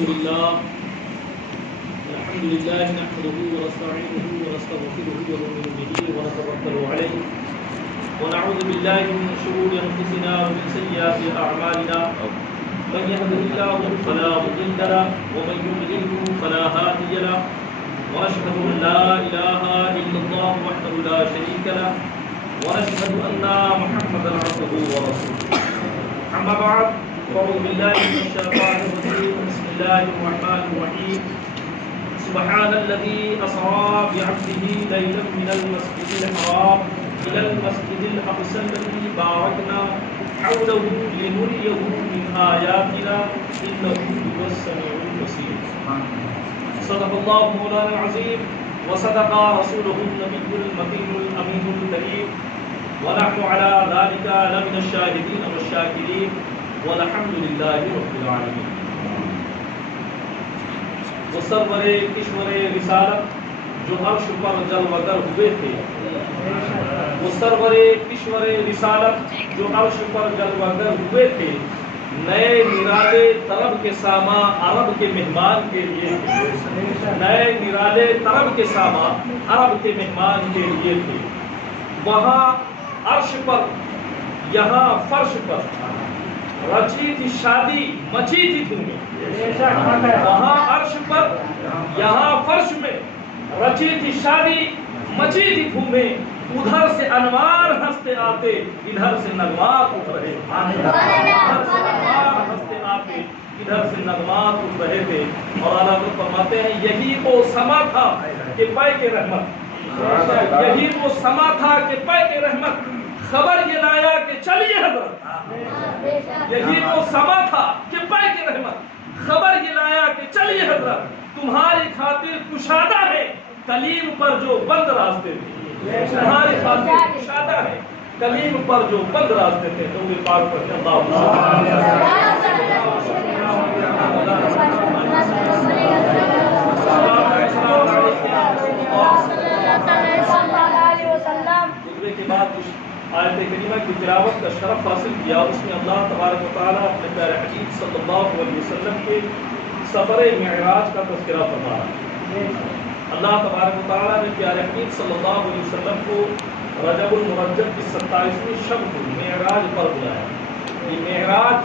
لله نحمده ونستعينه ونستغفره ونؤمن به ونتوكل عليه ونعوذ بالله من شرور انفسنا ومن سيئات اعمالنا من يهده الله فلا مضل له ومن يضلل فلا هادي له واشهد ان لا اله الا الله وحده لا شريك له ونشهد ان محمدا عبده ورسوله. اما بعد أعوذ بالله من الشيطان الرجيم. بسم الله الرحمن الرحيم. سبحان الذي أسرى بعبده ليلا من المسجد الحرام إلى المسجد الأقصى الذي باركنا حوله لنريه من آياتنا إنه هو السميع البصير. صدق الله مولانا العظيم وصدق رسوله النبي المكين الأمين الكريم ونحن على ذلك لمن الشاهدين والشاكرين والحمد للہ رب العالمین. وہ سرور کشور رسالت جو عرش پر جلوہ گر ہوئے تھے، وہ سرور کشور رسالت جو عرش پر جلوہ گر ہوئے تھے، نئے نرالے طرب کے ساما عرب کے مہمان کے لیے تھے. نئے نرالے طرب کے ساما عرب کے مہمان کے لیے تھے. وہاں عرش پر یہاں فرش پر رچی تھی شادی مچی تھی دھومیں. وہاں عرش پر یہاں فرش میں رچی تھی شادی مچی تھی دھومیں. ادھر سے انوار ہنستے آتے ادھر سے نغمات اٹھ رہے. ادھر سے انوار ہنستے آتے ادھر سے نغمات اٹھ رہے تھے. اور اعلیٰ حضرت فرماتے ہیں یہی وہ سما تھا کہ پے کے رحمت، یہی وہ سما تھا کہ پے کے رحمت خبر یہ لایا کہ چلیے حضرت. یہی وہ سما تھا کہ پے کی رحمت خبر یہ لایا کہ چلیے حضرت. تمہاری خاطر کشادہ ہے کلیم پر جو بند راستے تھے. تمہاری خاطر کشادہ ہے کلیم پر جو بند راستے تھے. درود پاک پڑھیں اللہم گزرے کے بعد آیت کریمہ کی تلاوت کا شرف حاصل کیا. اس میں اللہ تبارک و تعالیٰ اپنے پیارے حبیب صلی اللہ علیہ وسلم کے سفر معراج کا تذکرہ فرما رہا ہے. اللہ تبارک و تعالیٰ نے پیارے حبیب صلی اللہ علیہ وسلم کو رجب المرجب کی 27ویں شب کو معراج پر بلایا. یہ معراج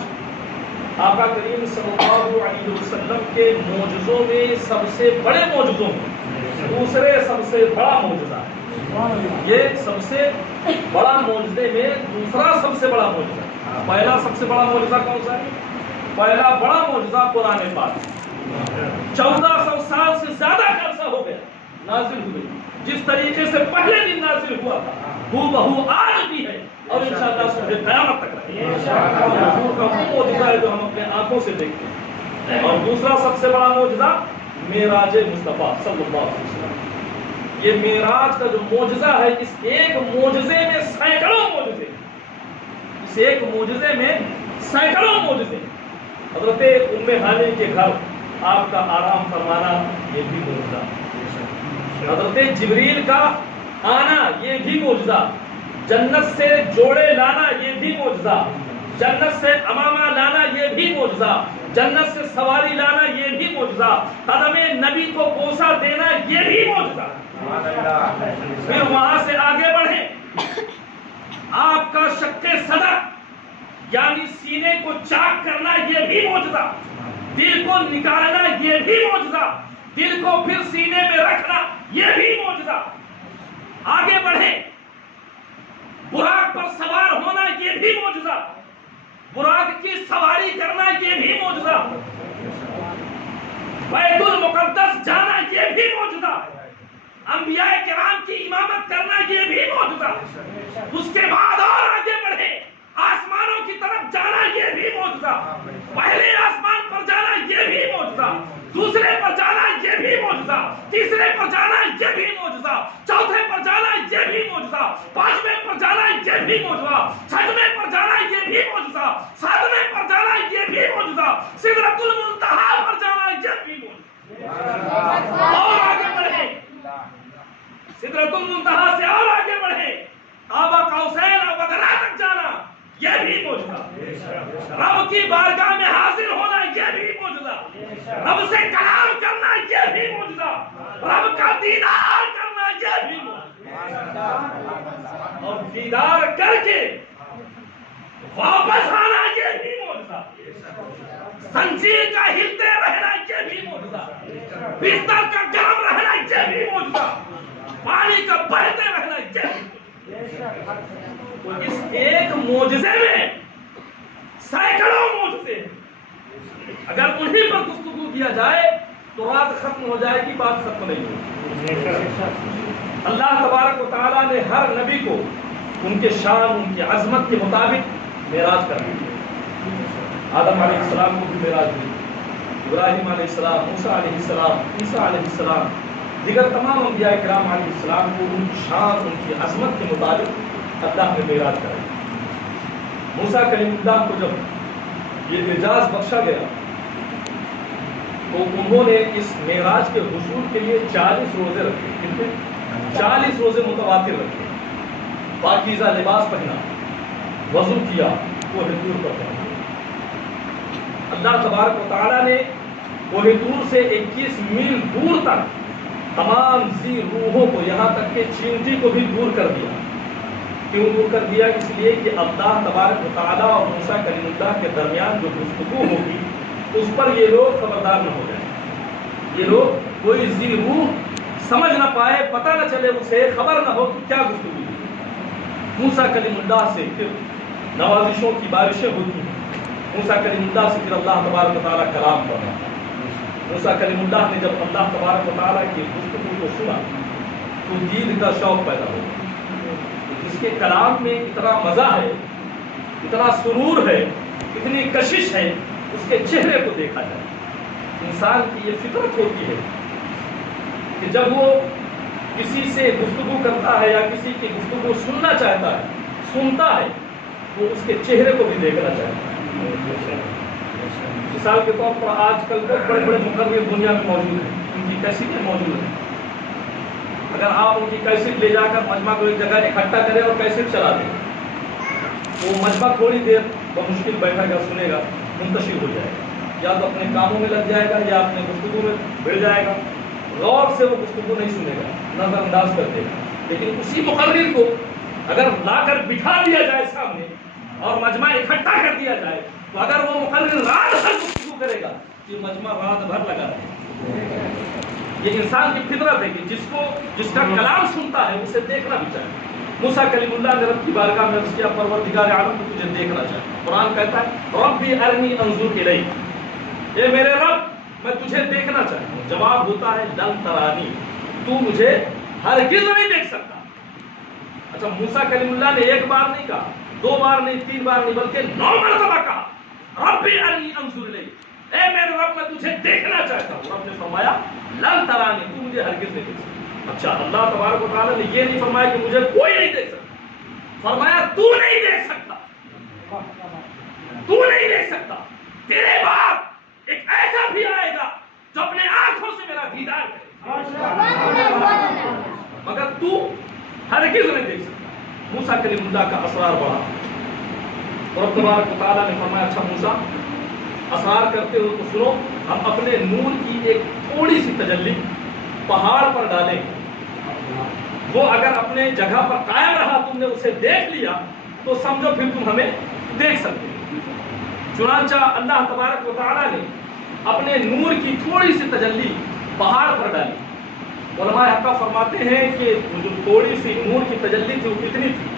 آقا کریم صلی اللہ علیہ وسلم کے معجزوں میں سب سے بڑے معجزوں میں دوسرے سب سے بڑا معجزہ. یہ سب سے بڑا معجزے میں دوسرا سب سے بڑا معجزہ. پہلا سب سے بڑا معجزہ کون سا ہے؟ پہلا بڑا معجزہ قرآن پاک 1400 سال سے زیادہ کا عرصہ ہو گیا نازل ہوئے. جس طریقے سے پہلے دن نازل ہوا تھا ہو بہو آج بھی ہے اور انشاءاللہ صبح قیامت تک رہے گا. حضور کا وہ معجزہ ہے جو ہم اپنے آنکھوں سے دیکھتے ہیں. اور دوسرا سب سے بڑا معجزہ معراج مصطفیٰ صلی اللہ علیہ وسلم. یہ معراج کا جو معجزہ ہے اس ایک معجزے میں سینکڑوں معجزے، اس ایک معجزے میں سینکڑوں معجزے. حضرت ام ہانی کے گھر آپ کا آرام فرمانا یہ بھی معجزہ. حضرت جبریل کا آنا یہ بھی معجزہ. جنت سے جوڑے لانا یہ بھی معجزہ. جنت سے امامہ لانا یہ بھی معجزہ. جنت سے سواری لانا یہ بھی معجزہ. قدم نبی کو بوسہ دینا یہ بھی معجزہ. پھر وہاں سے آگے بڑھیں آپ کا شق صدر یعنی سینے کو چاک کرنا یہ بھی معجزہ. دل کو نکالنا یہ بھی معجزہ. دل کو پھر سینے میں رکھنا یہ بھی معجزہ. آگے بڑھیں براق پر سوار ہونا یہ بھی معجزہ. براق کی سواری کرنا یہ بھی معجزہ. بیت المقدس جانا یہ بھی معجزہ. انبیاء کرام کی امامت کرنا یہ بھی معجزہ. اس کے بعد اور آگے بڑھے آسمانوں کی طرف جانا یہ بھی معجزہ. پہلے آسمان پر جانا یہ بھی معجزہ. دوسرے پر جانا یہ بھی معجزہ. تیسرے پر جانا یہ بھی معجزہ. چوتھے پر جانا یہ بھی معجزہ. پانچویں پر جانا یہ بھی معجزہ. چھٹویں پر جانا یہ بھی معجزہ. ساتویں پر جانا یہ بھی معجزہ. سدرۃ المنتہا پر جانا یہ بھی معجزہ. اور آگے بڑھے سدرۃ المنتہا سے اور آگے بڑھے قاب قوسین و ادنیٰ تک جانا یہ بھی معجزہ. رب کی بارگاہ میں حاضر ہونا یہ بھی معجزہ. معجزہ، رب سے کلام کرنا یہ بھی معجزہ، رب کا دیدار کرنا یہ بھی معجزہ، اور دیدار کر کے واپس آنا یہ بھی معجزہ، زنجیر کا ہلتے رہنا یہ بھی معجزہ، بستر کا گرم رہنا یہ بھی معجزہ، پانی کا بہتے رہنا یہ بھی معجزہ۔ تو اس ایک معجزے میں سینکڑوں معجزے ہیں، اگر انہیں پر گفتگو کیا جائے تو رات ختم ہو جائے گی، بات ختم نہیں ہوگی۔ اللہ تبارک و تعالیٰ نے ہر نبی کو ان کے شان، ان کی عظمت کے مطابق معراج کر دی۔ آدم علیہ السلام کو بھی معراج دی، ابراہیم علیہ السلام، موسیٰ علیہ السلام، عیسیٰ علیہ السلام، دیگر تمام انبیاء کرام علیہ السلام کو ان کی شان، ان کی عظمت کے مطابق اللہ نے معراج کرائی۔ موسیٰ کلیم اللہ کو جب یہ اعزاز بخشا گیا تو انہوں نے اس معراج کے حصول کے لیے 40 روزے رکھے۔ کتنے؟ 40 روزے متواتر رکھے، پاکیزہ لباس پہنا، وضو کیا، کوہ طور پر پہنا۔ اللہ تبارک و تعالیٰ نے کوہ طور سے 21 میل دور تک تمام ذی روحوں کو، یہاں تک کہ چینٹی کو بھی دور کر دیا۔ کیوں دور کر دیا؟ اس لیے کہ اللہ تبارک و تعالیٰ اور موسیٰ کلیم اللہ کے درمیان جو گفتگو ہوگی اس پر یہ لوگ خبردار نہ ہو جائیں، یہ لوگ کوئی ذی روح سمجھ نہ پائے، پتہ نہ چلے، اسے خبر نہ ہو کہ کیا گفتگو ہوئی۔ موسیٰ کلیم اللہ سے پھر نوازشوں کی بارشیں ہوتی ہیں، موسیٰ کلیم اللہ سے پھر اللہ تبارک و تعالیٰ کلام کرنا۔ موسیٰ کلیم اللہ نے جب اللہ تبارک و تعالیٰ کی گفتگو کو سنا تو دید کا شوق پیدا ہو، جس کے کلام میں اتنا مزہ ہے، اتنا سرور ہے، اتنی کشش ہے، اس کے چہرے کو دیکھا جائے۔ انسان کی یہ فطرت ہوتی ہے کہ جب وہ کسی سے گفتگو کرتا ہے یا کسی کی گفتگو سننا چاہتا ہے، سنتا ہے، تو اس کے چہرے کو بھی دیکھنا چاہتا ہے۔ مثال کے طور پر آج کل بہت بڑے بڑے مقرر دنیا میں موجود ہیں، ان کی کیسٹیں موجود ہیں۔ اگر آپ ان کی کیسٹ لے جا کر مجمع کو ایک جگہ اکٹھا کریں اور کیسٹ چلا دیں، وہ مجمع تھوڑی دیر بمشکل بیٹھے گا، سنے گا، منتشر ہو جائے گا، یا تو اپنے کاموں میں لگ جائے گا یا اپنے گفتگو میں بڑھ جائے گا، غور سے وہ گفتگو نہیں سنے گا، نظر انداز کر دے گا۔ لیکن اسی مقرر کو اگر لا کر بٹھا دیا جائے سامنے اور مجمع اکٹھا کر دیا جائے تو اگر وہ مقرر رات بھر گفتگو کرے گا، یہ مجمع رات بھر لگا رہے گا۔ یہ انسان کی فطرت ہے کہ جس کا کلام سنتا ہے اسے دیکھنا بھی چاہیے۔ موسیٰ کلیم اللہ نے رب کی بارگاہ میں اس کے پروردگار عالم کو تجھے دیکھنا چاہیے۔ قرآن کہتا ہے ربی ارنی انظر الیک، اے میرے رب میں تجھے دیکھنا چاہتا ہوں۔ جواب ہوتا ہے لن ترانی، تو مجھے ہرگز نہیں دیکھ سکتا۔ اچھا، موسیٰ کلیم اللہ نے ایک بار نہیں کہا، 2 بار نہیں، 3 بار نہیں، بلکہ 9 مرتبہ کہا ربی ارنی انظر الیک، اے میرے رب میں تجھے دیکھنا چاہتا ہوں۔ رب نے فرمایا لن ترانی، تو مجھے ہرگز نہیں دیکھ سکتا۔ اچھا، اللہ تبارک و تعالیٰ نے یہ نہیں فرمایا کہ مجھے کوئی نہیں دیکھ سکتا، فرمایا تو نہیں دیکھ سکتا، تو نہیں دیکھ سکتا، تیرے بعد ایک ایسا بھی آئے گا جو اپنے آنکھوں سے میرا دیدار کرے، مگر تو ہرگز نہیں دیکھ سکتا۔ موسیٰ کلیم اللہ کا اسرار بڑھا اور تبارک و تعالیٰ نے فرمایا اچھا موسیٰ اسرار کرتے ہو تو سنو، ہم اپنے نور کی ایک تھوڑی سی تجلی پہاڑ پر ڈالیں، وہ اگر اپنے جگہ پر قائم رہا، تم نے اسے دیکھ لیا تو سمجھو پھر تم ہمیں دیکھ سکتے ہو۔ چنانچہ اللہ تبارک و تعالیٰ نے اپنے نور کی تھوڑی سی تجلی پہاڑ پر ڈالی۔ علماء حق فرماتے ہیں کہ جو تھوڑی سی نور کی تجلی تھی وہ کتنی تھی؟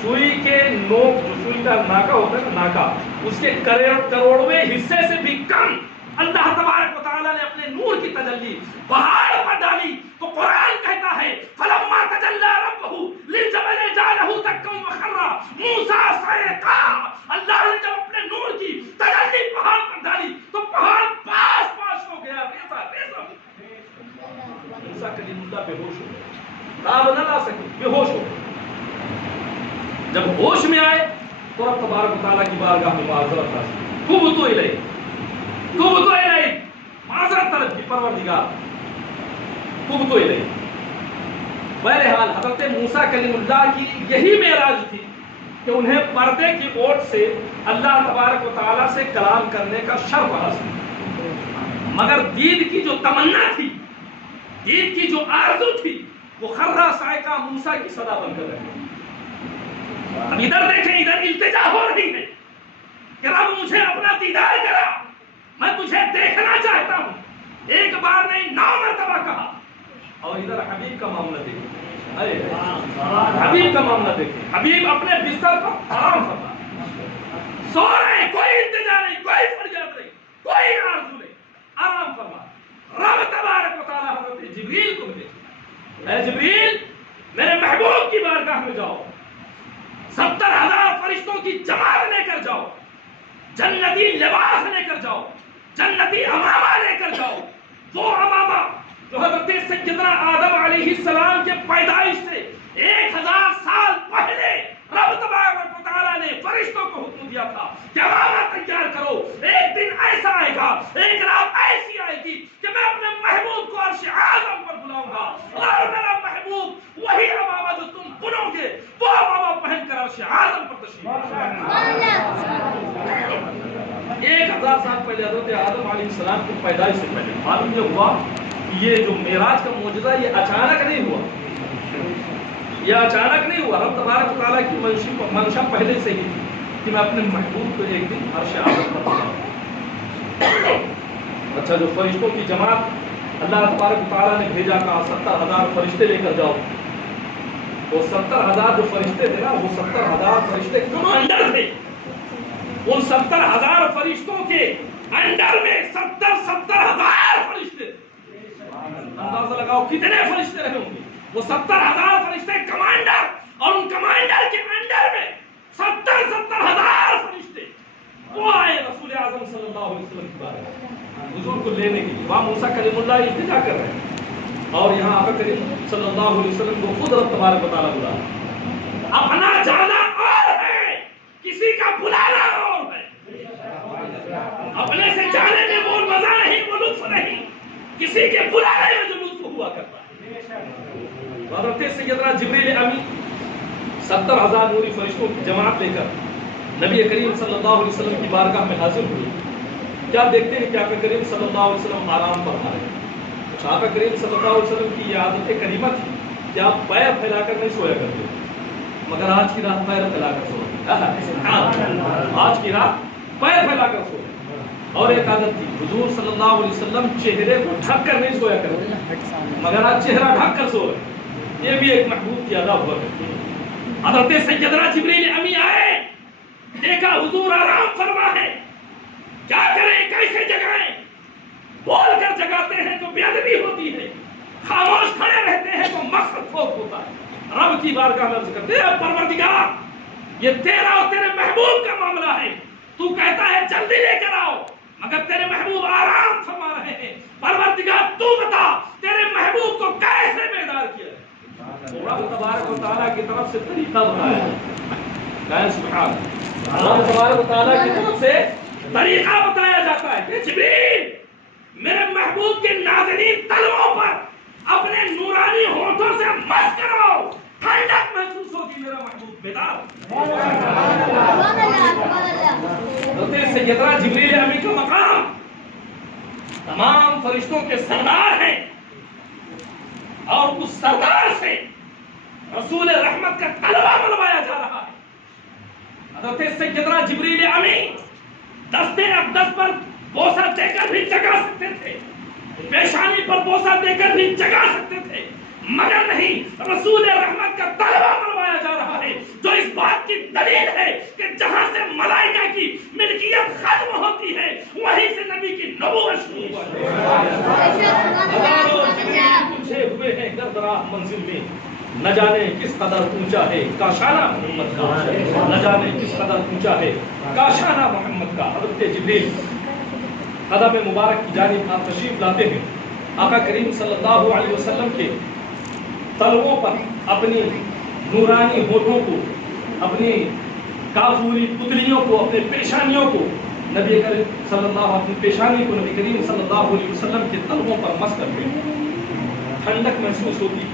سوئی کے نوک، جو سوئی کا ناکا ہوتا ہے نا، ناکا، اس کے کروڑویں حصے سے بھی کم اللہ تبارک و تعالیٰ نے اپنے نور کی تجلی پہاڑ پر ڈالی۔ تو قرآن کہتا ہے فلما تجلی ربہ للجبل جعلہ دکا وخر موسیٰ صعقا، اللہ نے جب اپنے نور کی تجلی پہاڑ پر ڈالی تو پہاڑ پاس پاس ہو گیا، ریزہ ریزہ۔ موسیٰ کلیم اللہ بے ہوش ہو گئے، تاب نہ لا سکے، بے ہوش ہو گئے۔ جب ہوش میں آئے تو رب تبارک و تعالیٰ کی بارگاہ میں معذرت حاصل، تبت الیک، تبت الیک، معذرت طلب کی پروردگار، تبت الیک۔ بہرحال حضرت موسیٰ کلیم اللہ کی یہی معراج تھی کہ انہیں پردے کی اوٹ سے اللہ تبارک و تعالیٰ سے کلام کرنے کا شرف حاصل۔ مگر دید کی جو تمنا تھی، دید کی جو آرزو تھی، وہ خرہ صاعقہ موسیٰ کی صدا بن کر رہے. اب ادھر دیکھیں، ادھر التجا ہو رہی ہے کہ رب مجھے اپنا دیدار کرا، میں تجھے دیکھنا چاہتا ہوں. ایک بار نہیں 9 مرتبہ کہا. اور ادھر حبیب کا معاملہ دیکھیں، حبیب کا معاملہ دیکھیں. حبیب اپنے بستر پر آرام فرما سو رہے ہیں، کوئی التجا نہیں، کوئی فریاد نہیں، کوئی آرزو نہیں، آرام فرما. رب تبارک و تعالی حضرت جبریل کو بھیجا، اے جبریل میرے محبوب کی بارگاہ میں جاؤ، 70,000 فرشتوں کی جماعت لے کر جاؤ، جنتی لباس لے کر جاؤ، جنتی امامہ لے کر جاؤ. وہ امامہ جو حضرت سیدنا آدم علیہ السلام کے پیدائش سے 1000 سال پہلے رب تبارک و تعالیٰ نے فرشتوں کو حکم دیا تھا کہ امامہ تیار کرو. ایک دن ایسا آئے گا، ایک رات ایسی آئے گی کہ میں اپنے محبوب کو عرش اعظم پر بلاؤں گا، اور میرا محبوب وہی امامہ جو تم بنو گے وہ امامہ پہن کر عرش اعظم پر تشریف لائے گا. 1000 سال پہلے حضرت آدم علیہ السلام کی پیدائش سے پہلے معلوم یہ ہوا کہ یہ جو معراج کا معجزہ یہ اچانک نہیں ہوا، یہ اچانک نہیں ہوا. رب تبارک و تعالیٰ کی منشا پہلے سے ہی تھی کہ میں اپنے محبوب کو ایک دن عرش اعظم پر بلاؤں. اچھا، جو فرشتوں کی جماعت اللہ تبارک و تعالیٰ نے بھیجا، کہا 70,000 فرشتے لے کر جاؤ. وہ 70,000 جو فرشتے تھے نا، وہ 70,000 فرشتے کمانڈر تھے. ان 70,000 فرشتوں کے انڈر میں 70,000 فرشتے. اندازہ لگاؤ کتنے فرشتے رہے ہوں گے. وہ 70,000 فرشتے کمانڈر، اور ان کمانڈر کے انڈر میں 70,000 فرشتے. وہ آئے رسول اعظم صلی اللہ علیہ وسلم کی بارگاہ حضور کو لینے کے لیے. وہاں موسیٰ کلیم اللہ التجا کر رہے ہیں، اور یہاں آقا کریم صلی اللہ علیہ وسلم کو خود رب تبارک و تعالیٰ بلا رہا ہے. اپنا جانا اور ہے، کسی کا بلانا اور ہے. اپنے سے جانے میں وہ مزہ نہیں، وہ لطف نہیں، کسی کے بلانے میں جو لطف ہوا کرتا ہے. حضرت سیدنا جبریل امی 70,000 نوری فرشتوں کی جماعت لے کر نبی کریم صلی اللہ علیہ وسلم کی بارگاہ میں حاضر ہوئے. کیا دیکھتے ہیں کہ آقا کریم صلی اللہ علیہ وسلم آرام فرما رہے ہیں. آقا کریم صلی اللہ علیہ وسلم کی یہ عادت کریمہ تھی کہ آپ پیر پھیلا کر نہیں سویا کرتے، مگر آج کی رات پیر پھیلا کر سو رہے. آج کی رات پیر پھیلا کر سو رہے. اور ایک عادت تھی، حضور صلی اللہ علیہ وسلم چہرے کو ڈھک کر نہیں سویا کرتے، مگر آج چہرہ ڈھک کر سو رہے. یہ بھی ایک محبوب کی ادا ہوا کرتی ہے. حضرت سیدنا جبریل امی آئے، دیکھا حضور آرام فرما ہے. کیا کریں، کیسے جگائیں؟ بول کر جگاتے ہیں تو بے ادبی ہوتی ہے، خاموش کھڑے رہتے ہیں تو مقصد فوت ہوتا ہے. رب کی بارگاہ میں عرض کرتے ہیں، پروردگار یہ تیرا اور تیرے محبوب کا معاملہ ہے. تو کہتا ہے جلدی لے کر آؤ، مگر تیرے محبوب آرام فرما رہے ہیں. پروردگار تو بتا تیرے محبوب کو کیسے بیدار کیا ہے. رب تبارک و تعالیٰ کی طرف سے طریقہ بتایا ہے. سبحان اللہ، رب تبارک و تعالیٰ کی طرف سے طریقہ بتایا جاتا ہے کہ جبریل میرے محبوب کے نازنین تلووں پر اپنے نورانی ہونٹوں سے مس کرو، ٹھنڈک محسوس ہوگی، میرا محبوب بیدار. حضرت سیدنا جبریل امی کا مقام تمام فرشتوں کے سردار ہیں، اور اس سردار سے رسول رحمت کا طلبہ منوایا جا رہا ہے. حضرت سیدنا جبریل امی دستے اقدس پر بوسہ دے کر بھی جگا سکتے تھے، پیشانی پر بوسہ دے کر بھی جگا سکتے تھے، مگر نہیں، رسول رحمت کا طلبہ منوایا جا رہا ہے، جو اس بات کی دلیل ہے کہ جہاں سے ملائکہ کی ملکیت ختم ہوتی ہے وہیں سے نبی کی نبوت شروع ہوتی ہے. ہزاروں جبریل پوچھے ہوئے ہیں دردراہ منزل میں، نہ جانے کس قدر اونچا ہے کاشانہ محمد کا، نہ جانے کس قدر اونچا ہے کاشانہ محمد کا. حضرت جبریل قدم مبارک کی جانب آپ تشریف لاتے ہیں. آقا کریم صلی اللہ علیہ وسلم کے تلووں پر اپنی نورانی ہونٹوں کو، اپنی کافوری پتلیوں کو، اپنے پیشانیوں کو، نبی کریم صلی اللہ اپنی پیشانی کو نبی کریم صلی اللہ علیہ وسلم کے تلووں پر مس کرتے ہیں. ٹھنڈک محسوس ہوتی.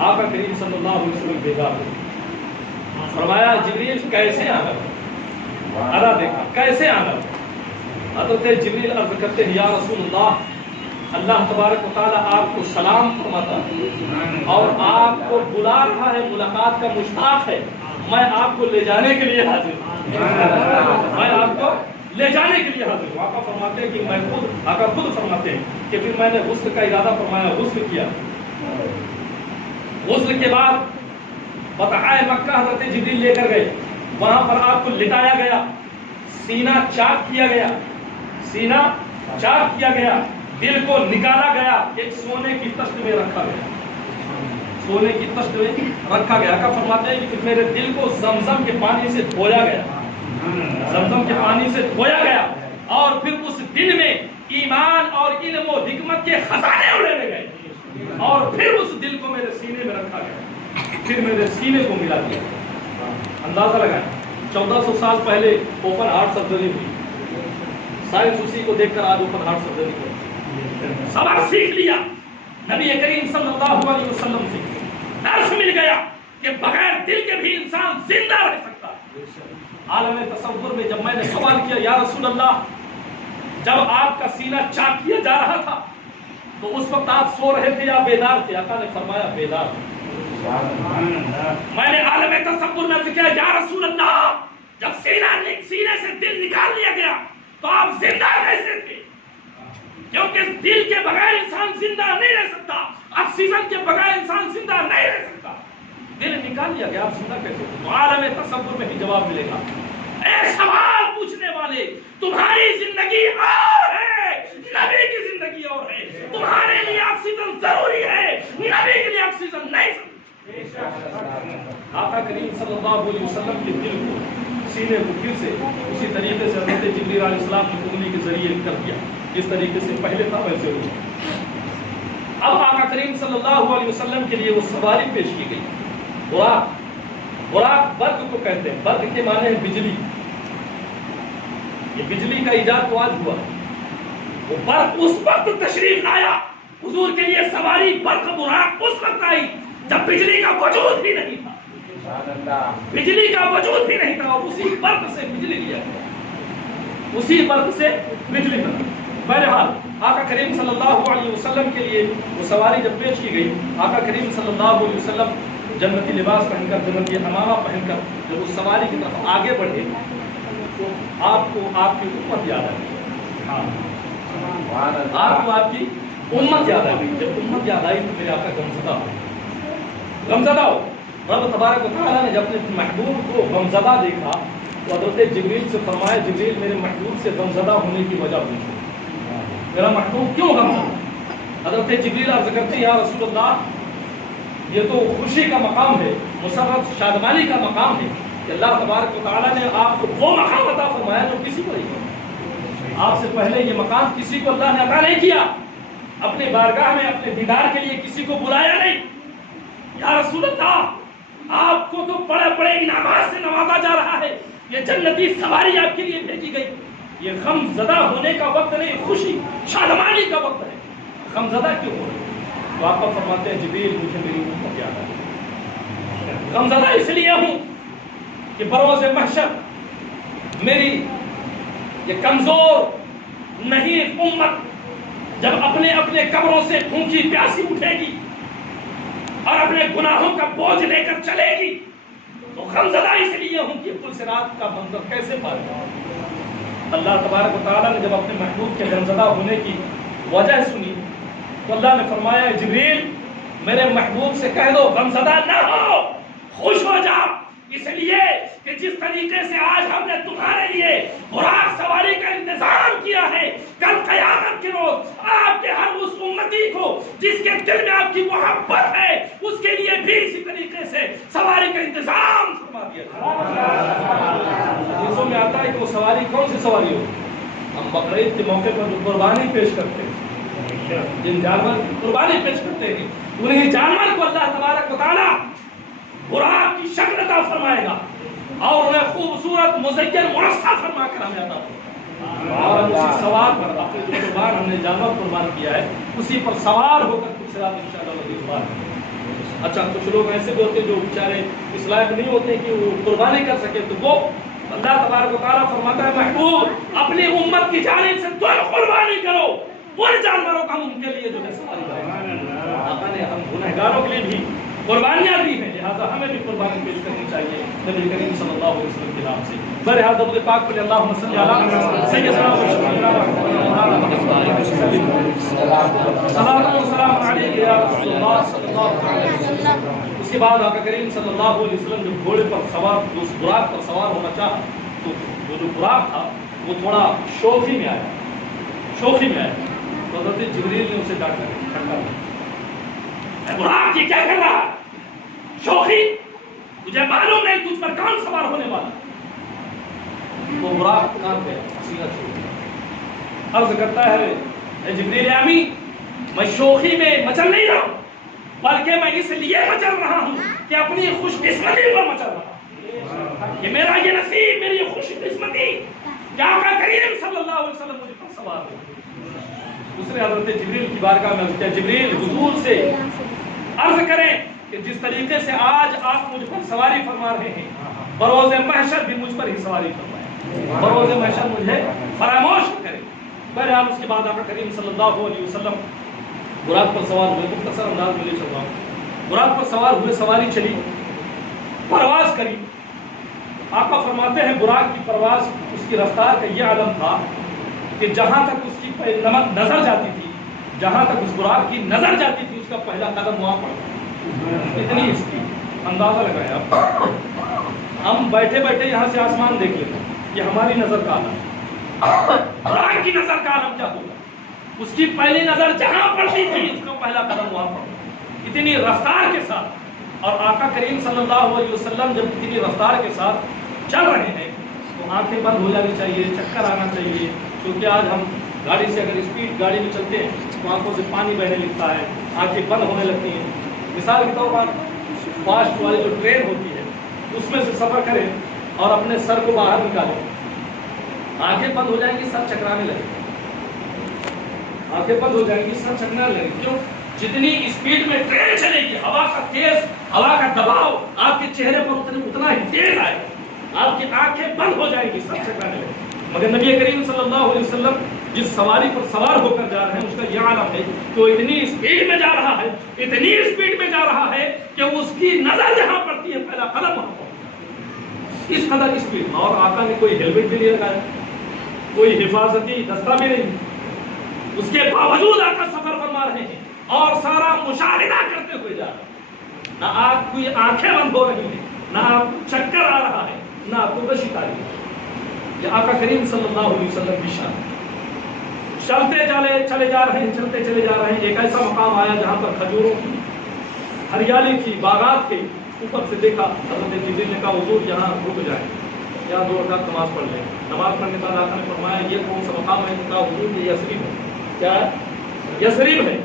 آقا کریم صلی اللہ علیہ وسلم بیدار ہوئے. فرمایا جبریل کیسے آنا؟ ادا دیکھا کیسے آنا. حضرت جبریل عرض کرتے ہیں یا رسول اللہ اللہ تبارک و تعالیٰ آپ کو سلام فرماتا ہے اور آپ کو بلا رہا ہے، ملاقات کا مشتاق ہے، میں آپ کو لے جانے کے لیے حاضر ہوں، میں آپ کو لے جانے کے لیے حاضر ہوں۔ آقا فرماتے ہیں کہ آقا خود فرماتے ہیں کہ پھر میں نے غسل کا ارادہ فرمایا، غسل کیا، غسل کے بعد بطحائے مکہ حضرت جبریل لے کر گئے، وہاں پر آپ کو لٹایا گیا، سینہ چاک کیا گیا، سینہ چاک کیا گیا، دل کو نکالا گیا، ایک سونے کی تشت میں رکھا گیا، سونے کی تشت میں رکھا گیا۔ آقا فرماتے ہیں کہ پھر میرے دل کو زمزم کے پانی سے دھویا گیا، زمزم کے پانی سے دھویا گیا، اور پھر اس دل میں ایمان اور علم و حکمت کے خزانے اڑے گئے، اور پھر اس دل کو میرے سینے میں رکھا گیا، پھر میرے سینے کو ملا دیا۔ اندازہ لگائیں 1400 سال پہلے اوپن ہارٹ سرجری ہوئی، سائنس اسی کو دیکھ کر آج اوپن ہارٹ سرجری ہوئی، سبق سیکھ لیا، نبی کریم صلی اللہ علیہ وسلم سے درس مل گیا کہ بغیر دل کے بھی انسان زندہ رہ سکتا ہے۔ عالم تصور میں جب میں نے سوال کیا یا رسول اللہ، جب آپ کا سینہ چاک کیا جا رہا تھا تو اس وقت آپ سو رہے تھے یا بیدار تھے؟ آقا نے فرمایا بیدار تھے۔ میں نے عالم تصور میں سے کیا یا رسول اللہ، جب سینے سے دل نکال لیا گیا تو آپ زندہ کیسے تھے؟ کیونکہ دل کے بغیر انسان زندہ نہیں رہ سکتا، آکسیجن کے بغیر انسان زندہ نہیں رہ سکتا، دل نکال لیا گیا، آپ زندہ کیسے تھے؟ تو عالم تصور میں ہی جواب ملے گا۔ اے سوال پوچھنے والے، تمہاری زندگی اور ہے، نبی کی زندگی اور ہے، تمہارے لیے آکسیجن ضروری ہے، نبی کے لیے آکسیجن نہیں ضروری۔ آقا کریم صلی اللہ علیہ وسلم کے دل کو، سینے کو پھر سے اسی طریقے سے حضرت جبریل علیہ السلام کی انگلی کے ذریعے کر دیا، جس طریقے سے پہلے تھا ویسے ہوا۔ اب آقا کریم صلی اللہ علیہ وسلم کے لیے وہ سواری پیش کی گئی، براق۔ براق برق کو کہتے ہیں، برق کے معنی ہے بجلی، یہ بجلی کا ایجاد تو آج ہوا، وہ برق اس وقت تشریف لایا، حضور کے لیے سواری برق براق اس وقت آئی جب بجلی کا وجود ہی نہیں تھا، بجلی کا وجود ہی نہیں تھا، اور اسی برق سے بجلی لیا گیا، اسی برق سے بجلی بنا۔ بہرحال آقا کریم صلی اللہ علیہ وسلم کے لیے وہ سواری جب پیش کی گئی، آقا کریم صلی اللہ علیہ وسلم جنتی لباس پہن کر، جنتی حمامہ پہن کر جب اس سواری کی طرف آگے بڑھے تو آپ کو آپ کی امت یاد آئی، آپ کو آپ کی امت یاد آئی۔ جب امت یاد آئی تو میرے آقا غمزدہ ہو۔ رب تبارک و تعالیٰ نے جب اپنے محبوب کو غمزدہ دیکھا تو حضرت جبریل سے فرمایا، جبریل میرے محبوب سے غمزدہ ہونے کی وجہ پوچھو، میرا محبوب کیوں غمزدہ؟ حضرت جبریل عرض کرتے ہیں یا رسول اللہ، یہ تو خوشی کا مقام ہے، مسرت شادمانی کا مقام ہے کہ اللہ تبارک و تعالیٰ نے آپ کو وہ مقام عطا فرمایا جو کسی کو نہیں، آپ سے پہلے یہ مقام کسی کو اللہ نے عطا نہیں کیا، اپنے بارگاہ میں اپنے دیدار کے لیے کسی کو بلایا نہیں۔ یا رسول اللہ، آپ کو تو بڑے بڑے انعامات سے نوازا جا رہا ہے، یہ جنتی سواری آپ کے لیے بھیجی گئی، یہ غم زدہ ہونے کا وقت نہیں، خوشی شادمانی کا وقت ہے، غم زدہ کیوں ہو رہے؟ تو آپ کا فرماتے ہیں جبریل مجھے میری امت یاد آئی، غم زدہ اس لیے ہوں کہ بروز محشر میری یہ کمزور نہیں امت جب اپنے اپنے قبروں سے بھوکی پیاسی اٹھے گی اور اپنے گناہوں کا بوجھ لے کر چلے گی تو غمزدہ اس لیے ہوں کہ پلسرات کا منظر کیسے پائے گا۔ اللہ تبارک و تعالیٰ نے جب اپنے محبوب کے غمزدہ ہونے کی وجہ سنی تو اللہ نے فرمایا جبریل میرے محبوب سے کہہ دو غمزدہ نہ ہو، خوش ہو جاؤ، اس لیے کہ جس طریقے سے آج ہم نے تمہارے لیے براق سواری کا انتظام کیا ہے، کل قیامت کے روز آپ کے ہر اس امتی کو جس کے دل میں آپ کی محبت ہے اس کے لیے بھی اسی طریقے سے سواری کا انتظام فرما دیا جائے۔ حدیثوں میں آتا ہے کہ وہ سواری کون سی سواری ہو؟ ہم بقرعید کے موقع پر جو قربانی پیش کرتے ہیں، جن جانور قربانی پیش کرتے ہیں، انہیں جانور کو اللہ تبارک و تعالیٰ براق کی شکل عطا فرمائے گا اور انہیں خوبصورت مزین مرصع فرما کر ہمیں عطا فرمائے گا، اور ہم اسی سوار پر اپنے جو قربان ہم نے جانور قربان کیا ہے اسی پر سوار ہو کر کچھ رات انشاءاللہ۔ اچھا کچھ لوگ ایسے بھی ہوتے ہیں جو بیچارے اس لائق نہیں ہوتے کہ وہ قربانی کر سکے، تو وہ اللہ تبارک و تعالیٰ فرماتا ہے محبوب اپنی امت کی جانب سے تم قربانی کرو، ان جانوروں کا ہم ان کے لیے جو ہے سواری کریں. آقا نے ہم گنہگاروں کے لیے بھی قربانیاں دی ہیں, لہٰذا ہمیں بھی قربانی پیش کرنی چاہیے نبی کریم صلی اللہ علیہ وسلم کے نام سے. بہرحال درود پاک پڑھیں, اللہم صلی علی سیدنا صلاۃ و سلام علیک یا رسول اللہ صلی اللہ علیہ وسلم. اس کے بعد آقا کریم صلی اللہ علیہ وسلم جو گھوڑے پر سوار, اس براق پر سوار ہونا چاہا, تو وہ جو براق تھا وہ تھوڑا شوخی میں آیا, شوخی میں آیا. تو حضرت جبریل نے اسے ڈانٹا, براق یہ کیا کر رہا, شوخی, تجھے معلوم نہیں تجھ پر کون سوار ہونے والا. وہ براق کان پہ سینہ چھوڑ عرض کرتا ہے, اے جبریل امی, میں شوخی میں مچل نہیں رہا ہوں, بلکہ میں اس لیے مچل رہا ہوں کہ اپنی خوش قسمتی پر مچل رہا ہوں. کہ میرا یہ نصیب, میری یہ خوش قسمتی کہ آقا کریم صلی اللہ علیہ وسلم مجھے پر سوار ہو. دوسرے حضرت جبریل کی بارگاہ میں کہ جبریل حضور سے عرض کریں کہ جس طریقے سے آج آپ مجھ پر سواری فرما رہے ہیں, بروز محشر بھی مجھ پر ہی سواری فرمائیں, بروز محشر مجھے فراموش کریں. بہرحال اس کے بعد آقا کریم صلی اللہ علیہ وسلم براق پر سوار ہوئے. مختصر انداز میں لے چل رہا ہوں. براق پر سوار ہوئے, سواری چلی, پرواز کری. آقا فرماتے ہیں براق کی پرواز, اس کی رفتار کا یہ عالم تھا کہ جہاں تک اس کی نظر جاتی تھی, جہاں تک اس براق کی نظر جاتی تھی, اس کا پہلا قدم وہاں پڑتا. اتنی اسپیڈ, اندازہ لگائیں آپ. ہم بیٹھے بیٹھے یہاں سے آسمان دیکھ لیتے ہیں, یہ ہماری نظر کا عالم. براق کی نظر کا عالم کیا ہوگا, اس کی پہلی نظر جہاں پڑتی تھی, اس کا پہلا قدم وہاں پڑتا. اتنی رفتار کے ساتھ. اور آقا کریم صلی اللہ علیہ وسلم جب اتنی رفتار کے ساتھ چل رہے ہیں تو آنکھیں بند ہو جانی چاہیے, چکر آنا چاہیے. کیونکہ آج ہم گاڑی سے اگر اسپیڈ گاڑی میں چلتے ہیں تو آنکھوں سے پانی بہنے لگتا ہے, آنکھیں بند ہونے لگتی ہیں. مثال کے طور پر فاسٹ والی جو ٹرین ہوتی ہے اس میں سے سفر کریں اور اپنے سر کو باہر نکالیں, آنکھیں بند ہو جائیں گی, سر چکرانے لگے, آنکھیں بند ہو جائیں گی, سر چکرانے لگے. کیوں, جتنی اسپیڈ میں ٹرین چلے گی, ہوا کا تیز, ہوا کا دباؤ آپ کے چہرے پر اتنا ہی تیز آئے, آپ کی آنکھیں بند ہو جائیں گی, سر چکرانے لگے. مگر نبی کریم صلی اللہ علیہ وسلم جس سواری پر سوار ہو کر جا رہے ہیں اس کا یہ عالم ہے کہ وہ اتنی اسپیڈ میں جا رہا ہے, اتنی اسپیڈ میں جا رہا ہے کہ اس کی نظر جہاں پڑتی ہے پہلا قدم وہاں پڑتا ہے. اس قدر اسپیڈ. اور آقا نے کوئی ہیلمٹ بھی نہیں لگایا, کوئی حفاظتی دستہ بھی نہیں, اس کے باوجود آقا سفر فرما رہے ہیں اور سارا مشاہدہ کرتے ہوئے جا رہے ہیں. نہ آپ کی آنکھیں بند ہو رہی ہیں, نہ آپ کو چکر آ رہا ہے, نہ آپ کو بشی آ رہی ہے. یہ آقا کریم صلی اللہ علیہ وسلم کی شان. چلتے چلے جا رہے ہیں, چلتے چلے جا رہے ہیں. ایک ایسا مقام آیا جہاں پر کھجوروں کی ہریالی تھی, باغات کے. اوپر سے دیکھا, حضرت جبریل نے کہا حضور یہاں رک جائیں, یہاں 2 رکعت نماز پڑھ لیں. نماز پڑھنے کے بعد آقا نے فرمایا یہ کون سا مقام ہے؟ کہا حضور یہ یثرب ہے. کیا ہے؟ یثرب ہے.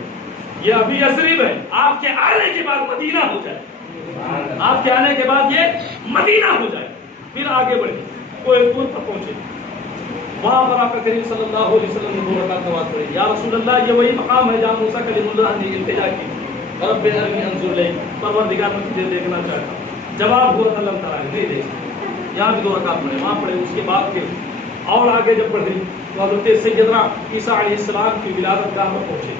یہ ابھی یثرب ہے, آپ کے آنے کے بعد مدینہ ہو جائے, آپ کے آنے کے بعد یہ مدینہ ہو جائے. پھر آگے بڑھے, کوئی پور پر پہنچے, وہاں پر آقا کریم صلی اللہ علیہ وسلم نے 2 رکعت نماز پڑھی. یا رسول اللہ یہ وہی مقام ہے جہاں موسیٰ کلیم اللہ نے التجا کی, رب ارنی انظر الیک, پروردگار میں تجھے دیکھنا چاہتا ہوں. جواب ہوا اللہ تعالیٰ نہیں دے. یہاں بھی 2 رکعت پڑھے, وہاں پڑھے. اس کے بعد پھر اور آگے جب بڑھے تو حضرت سیدنا عیسیٰ علیہ السلام کی ولادت گاہ پر پہنچے.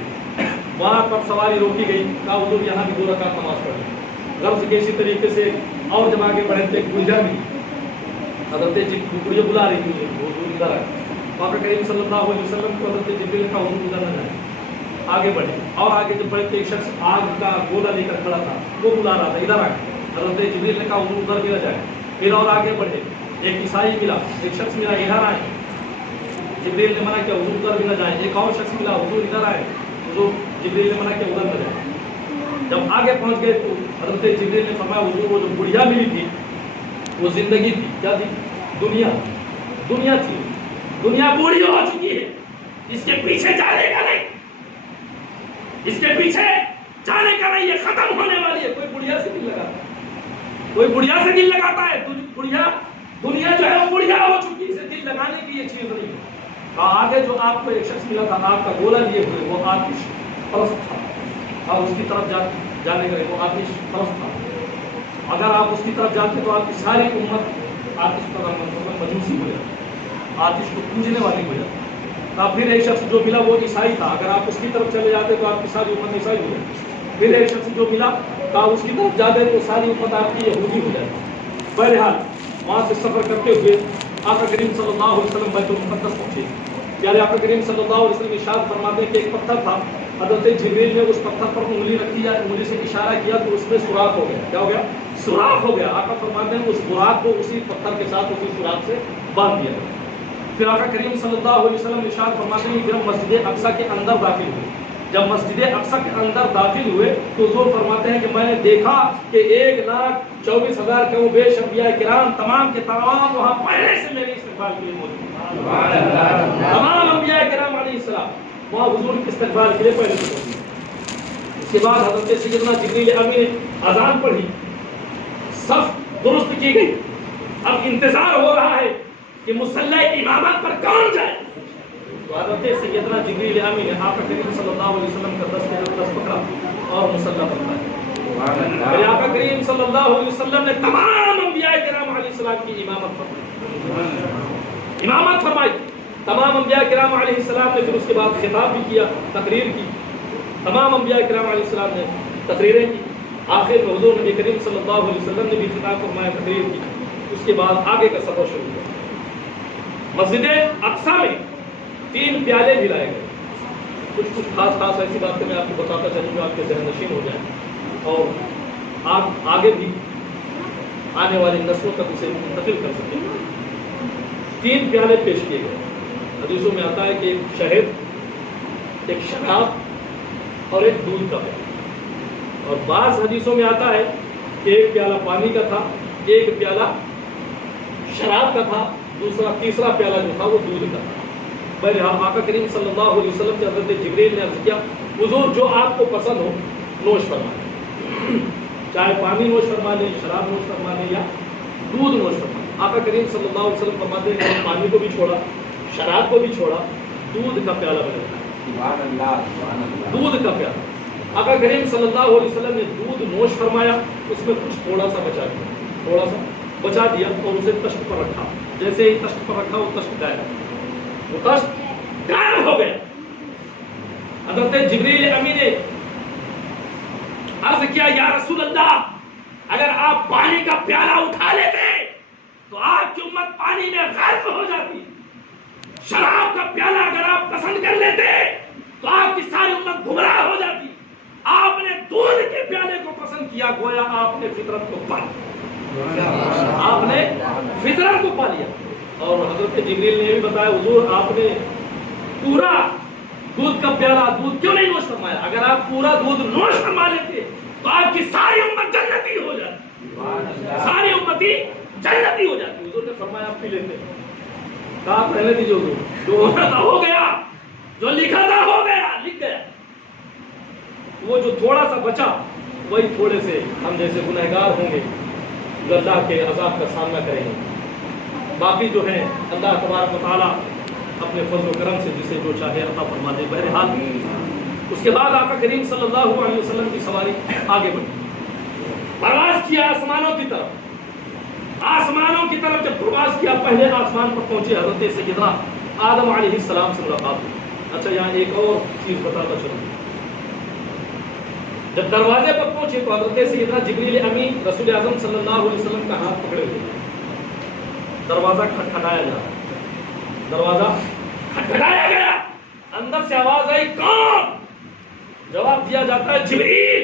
وہاں پر سواری روکی گئی, کہا حضور یہاں بھی 2 رکعت نماز پڑھے. غرض کے اسی طریقے سے اور جب آگے بڑھے تو ایک گلجا ملی, حضرت جبریل بلا رہی تھی حضور ادھر آئے. آقا کریم صلی اللہ علیہ وسلم کو حضرت جبریل کا حضور ادھر نہ جائے. آگے بڑھے اور آگے جب بڑھے تو ایک شخص آگ کا گولا لے کر کھڑا تھا, وہ بلا رہا تھا ادھر آئے. حضرت جبریل نے کہا حضور ادھر بھی نہ جائے. پھر اور آگے بڑھے, ایک عیسائی ملا, ایک شخص ملا ادھر آئے. جبریل نے منع کیا حضور ادھر بھی نہ جائیں. ایک اور شخص ملا, حضور ادھر آئے. حضور جبریل نے منع کیا ادھر نہ جائیں. جب آگے پہنچ گئے تو حضرت جبریل نے فرمایا حضور وہ جو بڑھیا ملی تھی وہ زندگی تھی. کیا تھی؟ دنیا تھی. دنیا بوڑھی ہو چکی ہے, اس کے پیچھے جانے کا نہیں, اس کے پیچھے جانے کا نہیں, یہ ختم ہونے والی ہے. کوئی بڑھیا سے دل لگاتا ہے, کوئی بڑھیا سے دل لگاتا ہے. دنیا جو ہے وہ بڑھیا ہو چکی, اسے دل لگانے کی یہ چیز نہیں ہے. آگے جو آپ کو ایک شخص ملا تھا آپ کا گولا لیے ہوئے, وہ آتش پرست تھا, اور اس کی طرف جانے کا وہ آتش پرست تھا. اگر آپ اس کی طرف جاتے تو آپ کی ساری امت آتش پر مجوسی ہو جاتی, آتش کو پوجنے والی ہو جاتی. پھر ایک شخص جو ملا وہ عیسائی تھا، اگر آپ اس کی طرف چلے جاتے تو آپ کی ساری امت عیسائی ہو جاتی. پھر ایک شخص جو ملا کہا اس کی طرف جاتے تو ساری امت آپ کی یہودی ہو جاتی. بہرحال وہاں سے سفر کرتے ہوئے آقا کریم صلی اللہ علیہ وسلم بیت المقدس پہنچے. پیارے آقا کریم صلی اللہ علیہ وسلم ارشاد فرماتے ہیں کہ ایک پتھر تھا، حضرت جبریل نے اس پتھر پر انگلی رکھی، انگلی سے اشارہ کیا تو اس میں سوراخ ہو گیا. کیا ہو گیا؟ سوراخ ہو گیا. آقا فرماتے ہیں اس براق کو اسی پتھر کے ساتھ اسی سوراخ سے باندھ دیا. پھر آقا کریم صلی اللہ علیہ وسلم ارشاد فرماتے ہیں جب مسجد اقصی کے اندر داخل ہوئے، جب مسجد اقصی کے اندر داخل ہوئے تو حضور فرماتے ہیں کہ میں نے دیکھا کہ 1,24,000 کم و بیش انبیاء کرام تمام کے تمام وہاں پہلے سے میرے استقبال کے لیے موجود ہیں. تمام انبیاء کرام علیہ السلام وہاں حضور کے استقبال کے لیے پہلے سے موجود ہیں. اس کے بعد حضرت سیدنا جبریل امین نے اذان پڑھی، صف درست کی گئی. اب انتظار ہو رہا ہے کہ مصلی امامت پر کون جائے. تو حضرت سیدنا جبریل امین نے آقا کریم صلی اللہ علیہ وسلم کا دست پکڑا اور مصلی پر پھر آقا کریم صلی اللہ علیہ وسلم نے تمام انبیاء کرام علیہ السلام کی امامت فرمائی. تمام انبیاء کرام علیہ السلام نے پھر اس کے بعد خطاب بھی کیا، تقریر کی. تمام انبیاء کرام علیہ السلام نے تقریریں کی. آخر میں حضور نبی کریم صلی اللہ علیہ وسلم نے بھی خطاب فرمایا، تقریر کی. اس کے بعد آگے کا سفر شروع ہوا. مسجد اقصی میں 3 پیالے بھی لائے گئے. کچھ خاص ایسی باتیں میں آپ کو بتاتا چلوں جو آپ کے ذہن نشین ہو جائیں اور آپ آگے بھی آنے والی نسلوں تک اسے منتقل کر سکیں. 3 پیالے پیش کیے گئے. حدیثوں میں آتا ہے کہ ایک شہد، ایک شراب اور ایک دودھ کا پیالہ. اور بعض حدیثوں میں آتا ہے کہ ایک پیالہ پانی کا تھا، ایک پیالہ شراب کا تھا، تیسرا پیالہ جو تھا وہ دودھ کا تھا. بہرحال آقا کریم صلی اللہ علیہ وسلم سے حضرت جبریل نے عرض کیا، حضور جو آپ کو پسند ہو نوش فرمائیں، چاہے پانی نوش فرما لیں، شراب نوش فرما لیں یا دودھ نوش فرما لیں. آقا کریم صلی اللہ علیہ وسلم فرماتے ہیں کہ پانی کو بھی چھوڑا، شراب کو بھی چھوڑا، دودھ کا پیالہ بنا. دودھ کا پیالہ آقا کریم صلی اللہ علیہ وسلم نے دودھ نوش فرمایا، اس میں کچھ تھوڑا سا بچا دیا اور اسے تشت پر رکھا. جیسے ہی تشت پر رکھا وہ تشت غائب ہو گیا. حضرت جبریل امین نے عرض کیا، یا رسول اللہ، اگر آپ پانی کا پیالہ اٹھا لیتے تو آپ کی امت پانی میں غرق ہو جاتی. شراب کا پیالہ اگر آپ پسند کر لیتے تو آپ کی ساری امت گمراہ ہو جاتی. آپ نے دودھ کے پیالے کو پسند کیا، گویا آپ نے فطرت کو پا لیا. اور حضرت جبریل نے یہ بھی بتایا، حضور آپ نے پورا دودھ کا پیالہ دودھ کیوں نہیں نوش فرمایا؟ اگر آپ پورا دودھ نوش فرما لیتے تو آپ کی ساری امت جنتی ہو جاتی، ساری امتی جنتی ہو جاتی. حضور نے فرمایا آپ پی لیتے. کہا پہلے دیجیے حضور، جو ہونا تھا ہو گیا، جو لکھا تھا ہو گیا، لکھ گیا. وہ جو تھوڑا سا بچا وہی تھوڑے سے ہم جیسے گنہگار ہوں گے جو اللہ کے عذاب کا سامنا کریں گے. باقی جو ہیں اللہ تبارک و تعالیٰ اپنے فضل و کرم سے جسے جو چاہے عطا فرما دے. بہرحال اس کے بعد آقا کریم صلی اللہ علیہ وسلم کی سواری آگے بڑھی، پرواز کیا آسمانوں کی طرف. آسمانوں کی طرف جب پرواز کیا، پہلے آسمان پر پہنچے، حضرت سیدنا آدم علیہ السلام سے ملاقات ہوئی. اچھا یہاں ایک اور چیز بتاتا چلوں. جب دروازے پر پہنچے تو حضرت سیدنا جبریل امین رسول اعظم صلی اللہ علیہ وسلم کا ہاتھ پکڑے ہوئے. دروازہ کھٹکھٹایا جا رہا ہے، دروازہ کھٹکھٹایا گیا. اندر سے آواز آئی، کون؟ جواب دیا جاتا ہے جبریل.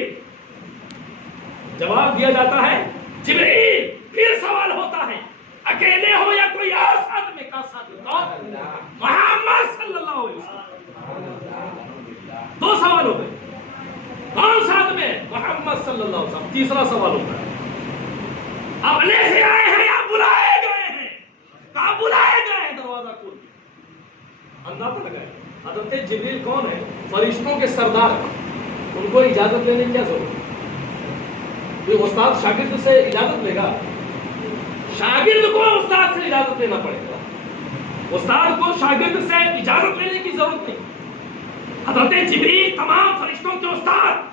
جواب دیا جاتا ہے جبریل. پھر سوال ہوتا ہے، اکیلے ہو یا کوئی اور ساتھ میں؟ کا ساتھ میں؟ محمد صلی اللہ علیہ وسلم. 2 سوال ہو گئے. کون ساتھ میں؟ محمد صلی اللہ علیہ وسلم. تیسرا سوال ہوتا ہے، اپنے سے آئے ہیں یا بلائے گئے ہیں؟ کہاں بلائے گئے ہیں؟ دروازہ کھول کے اندازہ لگائے. حضرت جبریل کون ہے؟ فرشتوں کے سردار. ان کو اجازت لینے کی کیا ضرورت؟ کوئی استاد شاگرد سے اجازت لے گا؟ شاگرد کو استاد سے اجازت لینا پڑے گا. استاد کو شاگرد سے اجازت لینے کی ضرورت نہیں. حضرت جبریل تمام فرشتوں کے استاد،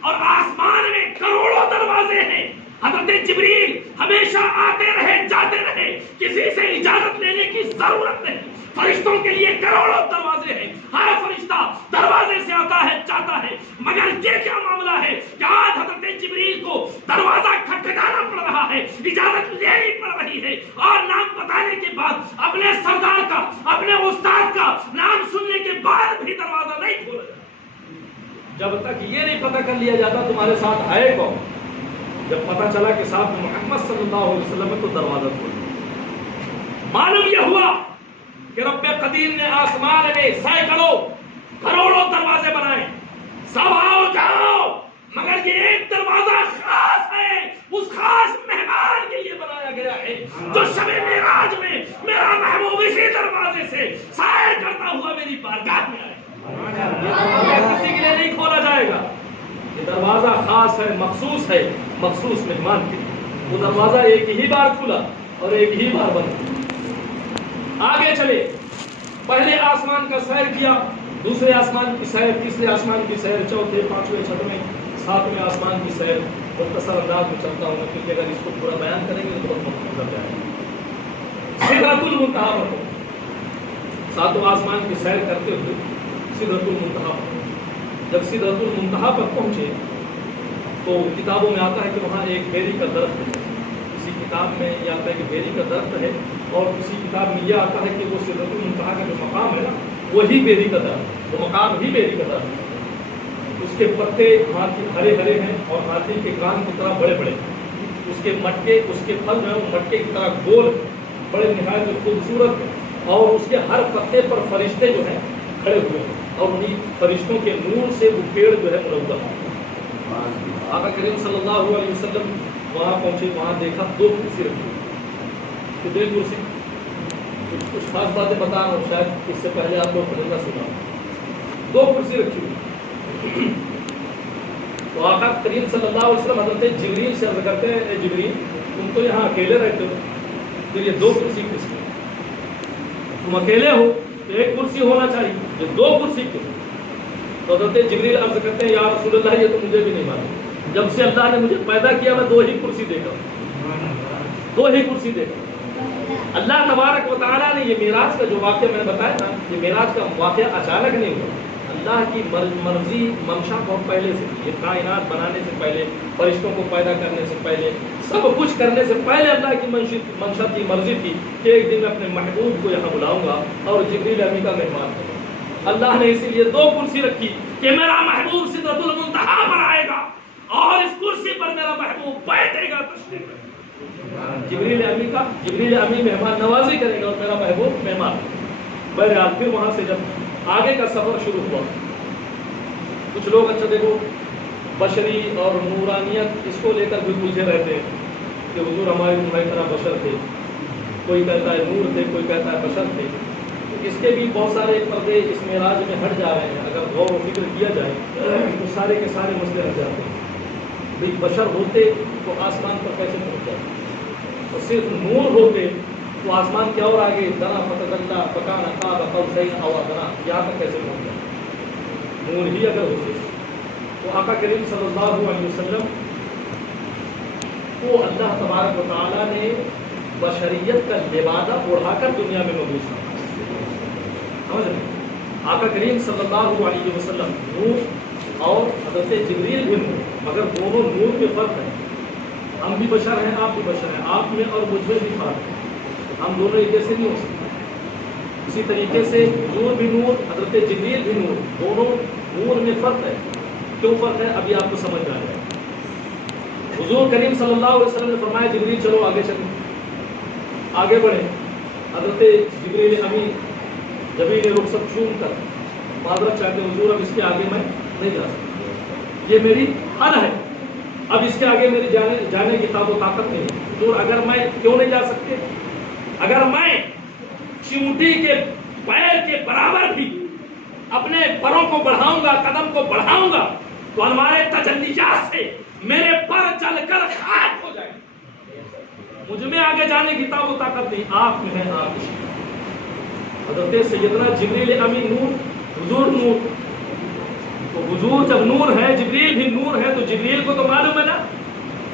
اور آسمان میں کروڑوں دروازے ہیں، حضرت جبریل ہمیشہ آتے رہے جاتے رہے، کسی سے اجازت لینے کی ضرورت نہیں۔ فرشتوں کے لیے کروڑوں دروازے ہیں، ہر فرشتہ دروازے سے آتا ہے جاتا ہے، مگر یہ کیا معاملہ ہے کہ آج حضرت جبریل کو دروازہ کھٹکھٹانا پڑ رہا ہے، اجازت لینی پڑ رہی ہے، اور نام بتانے کے بعد اپنے سردار کا، اپنے استاد کا نام سننے کے بعد بھی دروازہ نہیں کھولا جاتا جب تک یہ نہیں پتہ کر لیا جاتا تمہارے ساتھ ہے کون۔ جب پتہ چلا کہ صاحب محمد صلی اللہ علیہ وسلم ہے تو دروازہ کھولا۔ معلوم یہ ہوا کہ رب قدیر نے آسمان میں سینکڑوں کروڑوں دروازے بنائے، سب آؤ جاؤ، مگر یہ ایک دروازہ خاص ہے، اس خاص مہمان کے لیے بنایا گیا ہے جو شب معراج میں میرا محبوب اسی دروازے سے سیر کرتا ہوا میری بارگاہ میں آئے۔ یہ دروازہ کسی کے لیے نہیں کھولا جائے گا، یہ دروازہ خاص ہے، مخصوص مہمان کے لیے۔ وہ دروازہ ایک ہی بار کھلا اور ایک ہی بار بند۔ آگے چلے، پہلے آسمان کا سیر کیا، دوسرے آسمان کی سیر، تیسرے آسمان کی سیر، چوتھے، پانچویں، چھٹویں، ساتویں آسمان کی سیر۔ مختصر انداز میں چلتا ہوں کیونکہ اگر اس کو پورا بیان کریں گے تو بہت مختصر ہو جائے گا۔ سدرۃ المنتہا پر پہنچے، ساتوں آسمان کی سیر کرتے ہوئے سدرۃ المنتہا پر پہنچے۔ جب سدرۃ المنتہا پر پہنچے تو کتابوں میں آتا ہے کہ وہاں ایک بیری کا درخت ہے، کسی کتاب میں یہ آتا ہے کہ بیری کا درخت ہے، اور کسی کتاب میں یہ آتا ہے کہ وہ سدرۃ المنتہا کا جو مقام ہے نا وہی بیری کا درخت، وہ مقام ہی بیری کا درخت ہے۔ اس کے پتے ہاتھی ہرے ہرے ہیں اور ہاتھی کے کان کی طرح بڑے بڑے ہیں، اس کے مٹکے، اس کے پھل جو ہے وہ مٹکے کی طرح گول، بڑے نہایت خوبصورت ہیں، اور اس کے ہر پتے پر فرشتے جو ہیں کھڑے ہوئے ہیں، اور انہیں فرشتوں کے نور سے وہ پیڑ جو ہے منور ہے۔ آقا کریم صلی اللہ علیہ وسلم وہاں پہنچے، وہاں دیکھا دو کرسی رکھی ہوئی، کتنی کرسی، کچھ خاص باتیں بتا رہا ہوں، شاید اس سے پہلے آپ لوگ نہ سنا، دو کرسی رکھی ہوئی۔ تو آقا کریم صلی اللہ علیہ وسلم حضرت جبریل سے عرض کرتے ہیں، اے جبریل تم تو یہاں اکیلے رہتے ہو، پھر یہ دو کرسی کس کی؟ تم اکیلے ہو تو ایک کرسی ہونا چاہیے، جو دو کرسی کیوں؟ تو حضرت جبریل عرض کرتے ہیں، یا رسول اللہ یہ تو مجھے بھی نہیں معلوم، جب سے اللہ نے مجھے پیدا کیا میں دو ہی کرسی دیکھا ہوں، دو ہی کرسی دیکھا۔ اللہ تبارک و تعالیٰ نے یہ معراج کا جو واقعہ میں نے بتایا نا، یہ معراج کا واقعہ اچانک نہیں ہوا، اللہ کی مرضی منشا بہت پہلے سے تھی، یہ کائنات بنانے سے پہلے، فرشتوں کو پیدا کرنے سے پہلے، سب کچھ کرنے سے پہلے اللہ کی منشا تھی، مرضی تھی کہ ایک دن میں اپنے محبوب کو یہاں بلاؤں گا اور جبریل امین کا مہمان کروں گا۔ اللہ نے اسی لیے دو کرسی رکھی کہ میرا محبوب سدرۃ المنتہا پر آئے گا اور اس کرسی پر میرا محبوب بیٹھے گا، تشریف رکھے گا، جبریل امین مہمان نوازی کرے گا اور میرا محبوب مہمان۔ بہرحال پھر وہاں سے جب آگے کا سفر شروع ہوا، کچھ لوگ اچھا دیکھو بشری اور نورانیت اس کو لے کر بھی پوچھے رہتے ہیں کہ حضور ہماری طرح بشر تھے، کوئی کہتا ہے نور تھے، کوئی کہتا ہے بشر تھے، تو اس کے بھی بہت سارے پردے اس معراج میں ہٹ جا رہے ہیں۔ اگر غور و فکر کیا جائے تو سارے کے سارے مسئلے ہٹ جاتے ہیں۔ بھئی بشر ہوتے تو آسمان پر کیسے پہنچ جاتے، اور صرف نور ہوتے تو آسمان کے اور آگے دنا فتدلا فکان قاب قوسین او ادنی، یہاں تک کیسے پہنچ جاتے؟ نور ہی اگر ہوتے تو آقا کریم صلی اللہ علیہ وسلم کو اللہ تبارک و تعالیٰ نے بشریت کا لبادہ اڑا کر دنیا میں مبعوث کیا۔ آقا کریم صلی اللہ علیہ وسلم نور اور حضرت جبریل بھی نور، مگر دونوں نور میں فرق ہے۔ ہم بھی بشر ہیں، آپ بھی بشر ہیں، آپ میں اور مجھ میں بھی فرق ہے، ہم دونوں ایک جیسے نہیں ہو سکتے۔ اسی طریقے سے حضور بھی نور، حضرت جبریل بھی نور، دونوں نور میں فرق ہے۔ کیوں فرق ہے ابھی آپ کو سمجھ میں آ جائے۔ حضور کریم صلی اللہ علیہ وسلم نے فرمایا جبریل چلو آگے چلیں، آگے بڑھیں۔ حضرت جبریل امین جبریل نے رخصت چوم کر معذرت چاہتے حضور اب اس کے آگے میں نہیں جا سکتا، یہ میری حد ہے، اب اس کے آگے میری جانے کی طاقت و طاقت نہیں۔ حضور اگر میں کیوں نہیں جا سکتے؟ اگر میں چیونٹی کے پیر کے برابر بھی اپنے پروں کو بڑھاؤں گا، قدم کو بڑھاؤں گا تو ہمارے تجلیات سے میرے پر چل کر خاک ہو جائے۔ مجھ میں آگے جانے کی طاقت نہیں، آپ میں ہے، آپ حضرت سیدنا جبریل امین نور، حضور نور، تو حضور جب نور ہے، جبریل بھی نور ہے، تو جبریل کو تو معلوم ہے نا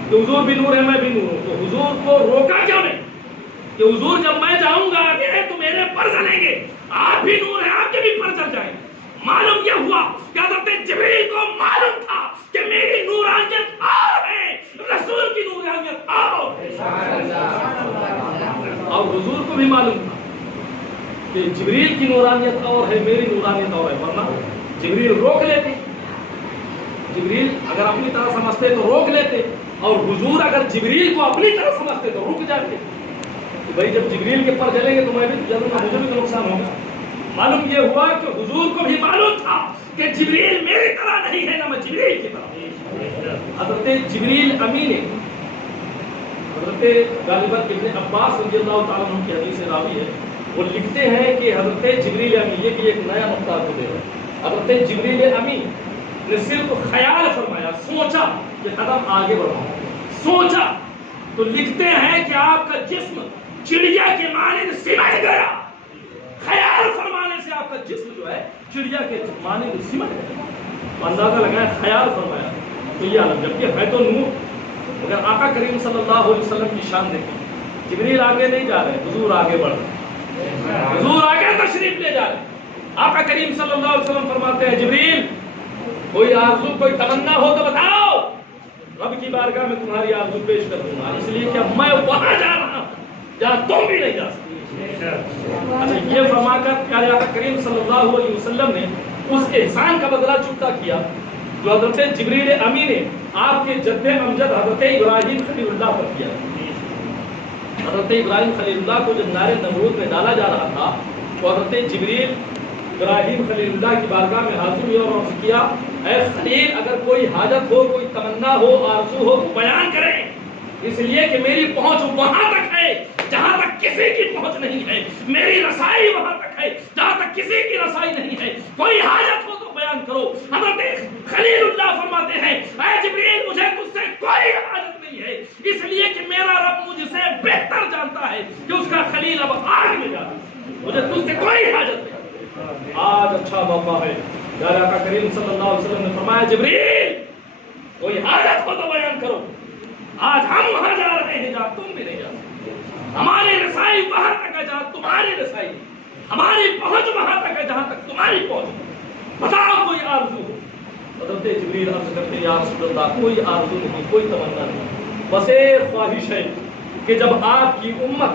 کہ حضور بھی نور ہے میں بھی نور ہوں، تو حضور کو روکا کیوں نہیں کہ حضور جب میں جاؤں گا آگے تو میرے پر جلیں گے، آپ بھی نور ہیں آپ کے بھی پر جل جائیں گے۔ معلوم یہ ہوا کہ حضرت جبریل کو معلوم تھا کہ میری نورانیت اور ہے، رسول کی نورانیت اور ہے، اور حضور کو بھی معلوم تھا کہ جبریل کی نورانیت اور ہے، میری نورانیت اور ہے، ورنہ جبریل روک لیتے، جبریل اگر اپنی طرح سمجھتے تو روک لیتے، اور حضور اگر جبریل کو اپنی طرح سمجھتے تو رک جاتے کہ بھائی جب جبریل کے پر جلیں گے تو میں بھی جلوں گا، مجھے بھی تو نقصان ہوگا۔ معلوم یہ ہوا کہ حضور کو بھی معلوم تھا کہ جبریل میری طرح نہیں ہے، نہ میں جبریل کی طرح۔ حضرت جبریل امین ہے، حضرت غالباً ابن عباس رضی اللہ تعالیٰ عنہ کی حدیث راوی ہے، وہ لکھتے ہیں کہ حضرت جبریل امین، یہ بھی ایک نیا نقطہ کو دے رہا ہے، حضرت جبریل امین نے صرف خیال فرمایا، سوچا کہ قدم آگے بڑھاؤ، سوچا تو لکھتے ہیں کہ آپ کا جسم چڑیا کے مانند سمٹ گیا، خیال فرمانے سے آپ کا جسم جو ہے چڑیا کے مانند سمٹ گیا، تو اندازہ لگایا خیال فرمایا تو یہ عالم، جبکہ ہے تو نور، مگر آقا کریم صلی اللہ علیہ وسلم کی شان دیکھیں، جبریل آگے نہیں جا رہے، حضور آگے بڑھ رہے، حضور آگے تشریف لے جا رہے، آقا کریم صلی اللہ علیہ وسلم فرماتے ہیں جبریل کوئی آرزو کوئی تمنا ہو تو بتاؤ، رب کی بارگاہ میں تمہاری آرزو پیش کر دوں گا، اس لیے کہ میں وہاں جا رہا ہوں جہاں تم بھی نہیں جا سکتے۔ اچھا یہ فرما کر پیارے آقا کریم صلی اللہ علیہ وسلم نے اس احسان کا بدلہ چکتا کیا جو حضرت جبریل امین نے آپ کے جد امجد حضرت ابراہیم خلیل اللہ پر کیا۔ حضرت ابراہیم خلیل اللہ کو جب نار نمرود میں ڈالا جا رہا تھا تو حضرت جبریل ابراہیم خلیل اللہ کی بارگاہ میں حاضر ہوئے اور عرض کیا، اے خلیل اگر کوئی حاجت ہو، کوئی تمنا ہو، آرزو ہو، بیان کریں، اس لیے کہ میری پہنچ وہاں تک ہے جہاں تک کسی کی پہنچ نہیں ہے، میری رسائی وہاں تک ہے جہاں تک کسی کی رسائی نہیں ہے، کوئی حاجت ہو تو بیان کرو۔ حضرت خلیل اللہ فرماتے ہیں، اے جبریل مجھے تجھ سے کوئی حاجت نہیں ہے، اس لیے کہ میرا رب مجھ سے بہتر جانتا ہے کہ اس کا خلیل اب آگ میں جاتا ہے، مجھے تجھ سے کوئی حاجت نہیں۔ آج اچھا موقع ہے، پیارے آقا کریم صلی اللہ علیہ وسلم نے فرمایا جبریل کوئی حاجت ہو تو بیان کرو، آج ہم وہاں جا رہے ہیں جہاں تم بھی نہیں جا سکتے، ہماری رسائی وہاں تک ہے جہاں تمہاری رسائی، ہماری پہنچ وہاں تک ہے جہاں تک تمہاری پہنچ، بتاؤ کوئی آرزو ہو۔ حضرت جبریل عرض کرتے ہیں یا رسول اللہ کوئی آرزو نہیں، کوئی تمنا نہیں، بس ایک خواہش ہے کہ جب آپ کی امت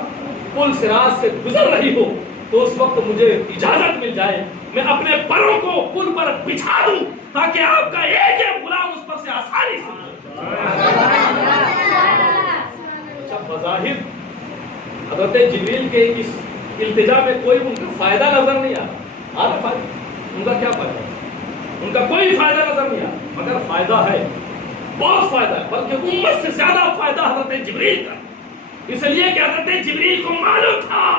پل صراط سے گزر رہی ہو تو اس وقت مجھے اجازت مل جائے میں اپنے پروں کو پل پر بچھا دوں تاکہ آپ کا ایک ایک غلام اس پر سے آسانی سے۔ اچھا بظاہر حضرت جبریل کے اس التجا میں کوئی ان کا فائدہ نظر نہیں آتا، ان کا کیا فائدہ، ان کا کوئی فائدہ نظر نہیں آتا، مگر فائدہ ہے، بہت فائدہ ہے، بلکہ امت سے زیادہ فائدہ حضرت جبریل کا، اس لیے کہ حضرت جبریل کو معلوم تھا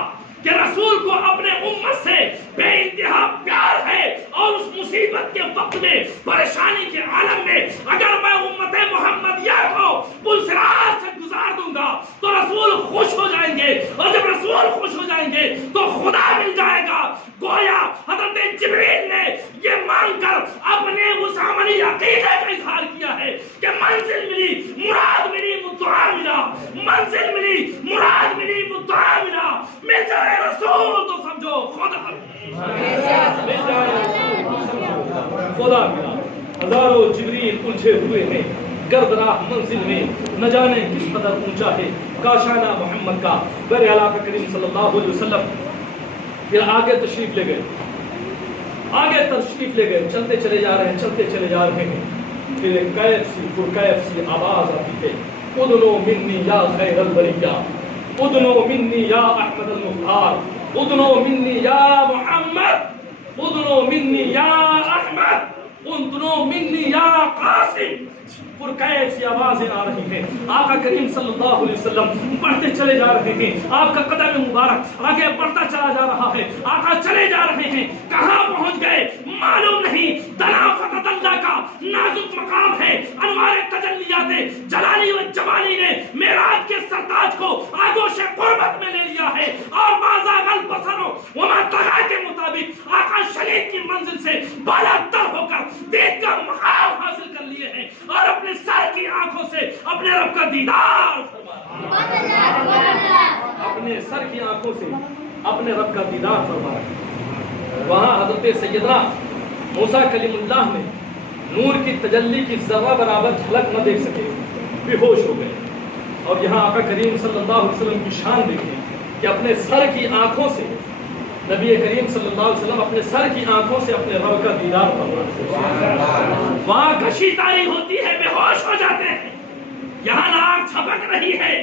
کہ رسول کو اپنے امت سے بے انتہا پیار ہے، اور اس مصیبت کے وقت میں، پریشانی کے عالم میں اگر میں امت محمدیہ کو پل صراط سے گزار دوں گا تو رسول خوش ہو جائیں گے، اور جب رسول خوش ہو جائیں گے تو خدا مل جائے گا۔ گویا حضرت جبریل نے یہ مانگ کر اپنے اس عملی عقیدے کا اظہار کیا ہے کہ منزل ملی، مراد ملی، مدعا ملا، منزل ملی، مراد ملی، مدعا ملا، مل جائے رسول تو سمجھو خدا خدا ملا۔ ہزاروں جبریل الجھے ہوئے ہیں گرد راہ منزل میں، نہ جانے کس قدر اونچا ہے کاشانہ محمد کا۔ بر علاقہ کریم صلی اللہ علیہ وسلم پھر آگے تشریف لے گئے، آگے تشریف لے گئے، چلتے چلے جا رہے ہیں، چلتے چلے جا رہے ہیں، پھر ایک کیف سی پرکیف سی آواز آتی ہے، ادنو منی یا خیر البریہ، ادنو منی یا احمد المختار، ادنو منی یا محمد، ادنو منی یا احمد، ادنو منی یا قاسم۔ پرکیف سی آوازیں آ رہی ہیں، آقا کریم صلی اللہ علیہ وسلم بڑھتے چلے جا رہے ہیں، آپ کا قدم مبارک آگے بڑھتا چلا جا رہا ہے، آقا چلے جا رہے ہیں، کہاں پہنچ گئے معلوم نہیں۔ دلافت اللہ کا نازک مقام ہے، انوار تجلیات جلالی و جمالی نے معراج کے سرتاج کو آگوش قربت میں لے لیا ہے، اور بازا البصر وما طغى کے مطابق آقا شریف کی منزل سے بالا تر ہو کر دیکھ کا مقام حاصل کر لیے ہیں، اور اپنے سر کی آنکھوں سے اپنے رب کا دیدار فرما رہا ہے، اپنے سر کی آنکھوں سے اپنے رب کا دیدار فرما رہا ہے۔ وہاں حضرت سیدنا موسیٰ کلیم اللہ میں نور کی تجلی کی ذرہ برابر جھلک نہ دیکھ سکے، بے ہوش ہو گئے۔ اور یہاں آقا کریم صلی اللہ علیہ وسلم کی شان دیکھیں کہ اپنے سر کی آنکھوں سے نبی کریم صلی اللہ علیہ وسلم اپنے سر کی آنکھوں سے اپنے رب کا دیدار فرماتے ہیں۔ وہاں کشی طاری ہوتی ہے، بے ہوش ہو جاتے ہیں۔ یہاں نہ آنکھ چھپک رہی ہے،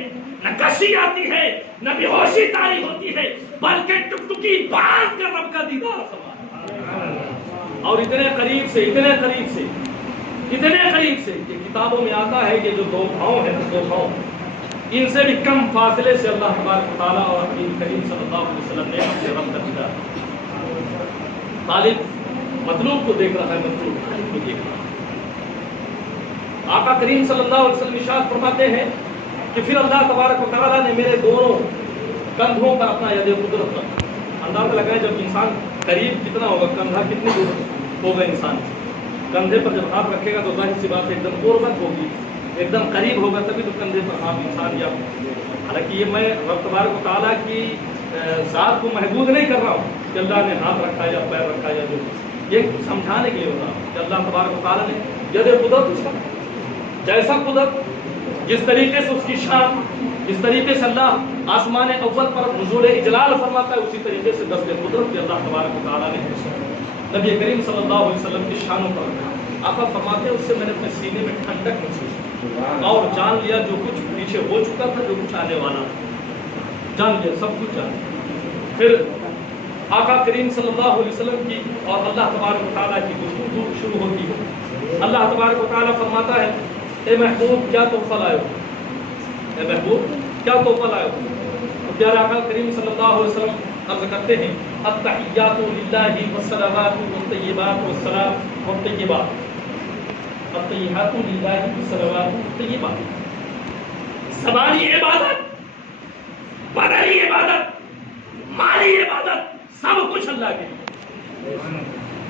نہ کشی آتی ہے، نہ بے ہوشی طاری ہوتی ہے، بلکہ ٹکٹکی باندھ کر رب کا دیدار فرماتے ہیں۔ اور اتنے قریب سے کہ کتابوں میں آتا ہے کہ جو دو پاؤں ہیں، دو پاؤں، ان سے بھی کم فاصلے سے اللہ تبارک و تعالیٰ اور حبیب کریم صلی اللہ علیہ وسلم نے اپنے رب کا دیدار۔ طالب مطلوب کو دیکھ رہا ہے، مطلوب کو دیکھ رہا ہے۔ آقا کریم صلی اللہ علیہ وسلم ارشاد فرماتے ہیں کہ پھر اللہ تبارک و تعالیٰ نے میرے دونوں کندھوں پر اپنا ید قدرت رکھا۔ اندازہ لگائیں جب انسان قریب کتنا ہوگا، کندھا کتنی دور ہوگا انسان، کندھے پر جب ہاتھ رکھے گا تو ظاہر سی بات ہے ایک دم قربت ہوگی، ایک دم قریب ہوگا، تبھی تو کندھے پر ہاتھ انسان یا۔ حالانکہ یہ میں رب تبارک و تعالیٰ کی ذات کو محدود نہیں کر رہا ہوں کہ اللہ نے ہاتھ رکھا یا پیر رکھا یا جو، یہ سمجھانے کے لیے ہو رہا ہوں کہ اللہ تبارک و تعالیٰ نے ید قدرت اس کا جیسا قدرت، جس طریقے سے اس کی شان، جس طریقے سے اللہ آسمان اول پر نزول اجلال فرماتا ہے، اسی طریقے سے دست قدرت بھی اللہ تبارک و تعالیٰ نے نبی کریم صلی اللہ علیہ وسلم کی شانوں پر رکھا۔ آقا فرماتے ہیں اس سے میں نے اپنے سینے میں ٹھنڈک محسوس اور جان لیا جو کچھ پیچھے ہو چکا تھا، جو کچھ آنے والا تھا، جان لیا، سب کچھ جان لیا۔ پھر آقا کریم صلی اللہ علیہ وسلم کی اور اللہ تبارک و تعالیٰ کی گفتگو شروع ہوتی ہے۔ اللہ تبارک و تعالیٰ فرماتا ہے، اے محبوب کیا تحفہ لائے ہو، اے محبوب کیا تحفہ لائے ہو۔ تو پیارے آقا کریم صلی اللہ علیہ وسلم عرض کرتے ہیں، التحیات للہ والصلوات والطیبات والسلام والطیبات، التحیات للہ والصلوات والطیبات، زبانی عبادت، بدنی عبادت، مالی عبادت، سب کچھ اللہ کے لیے۔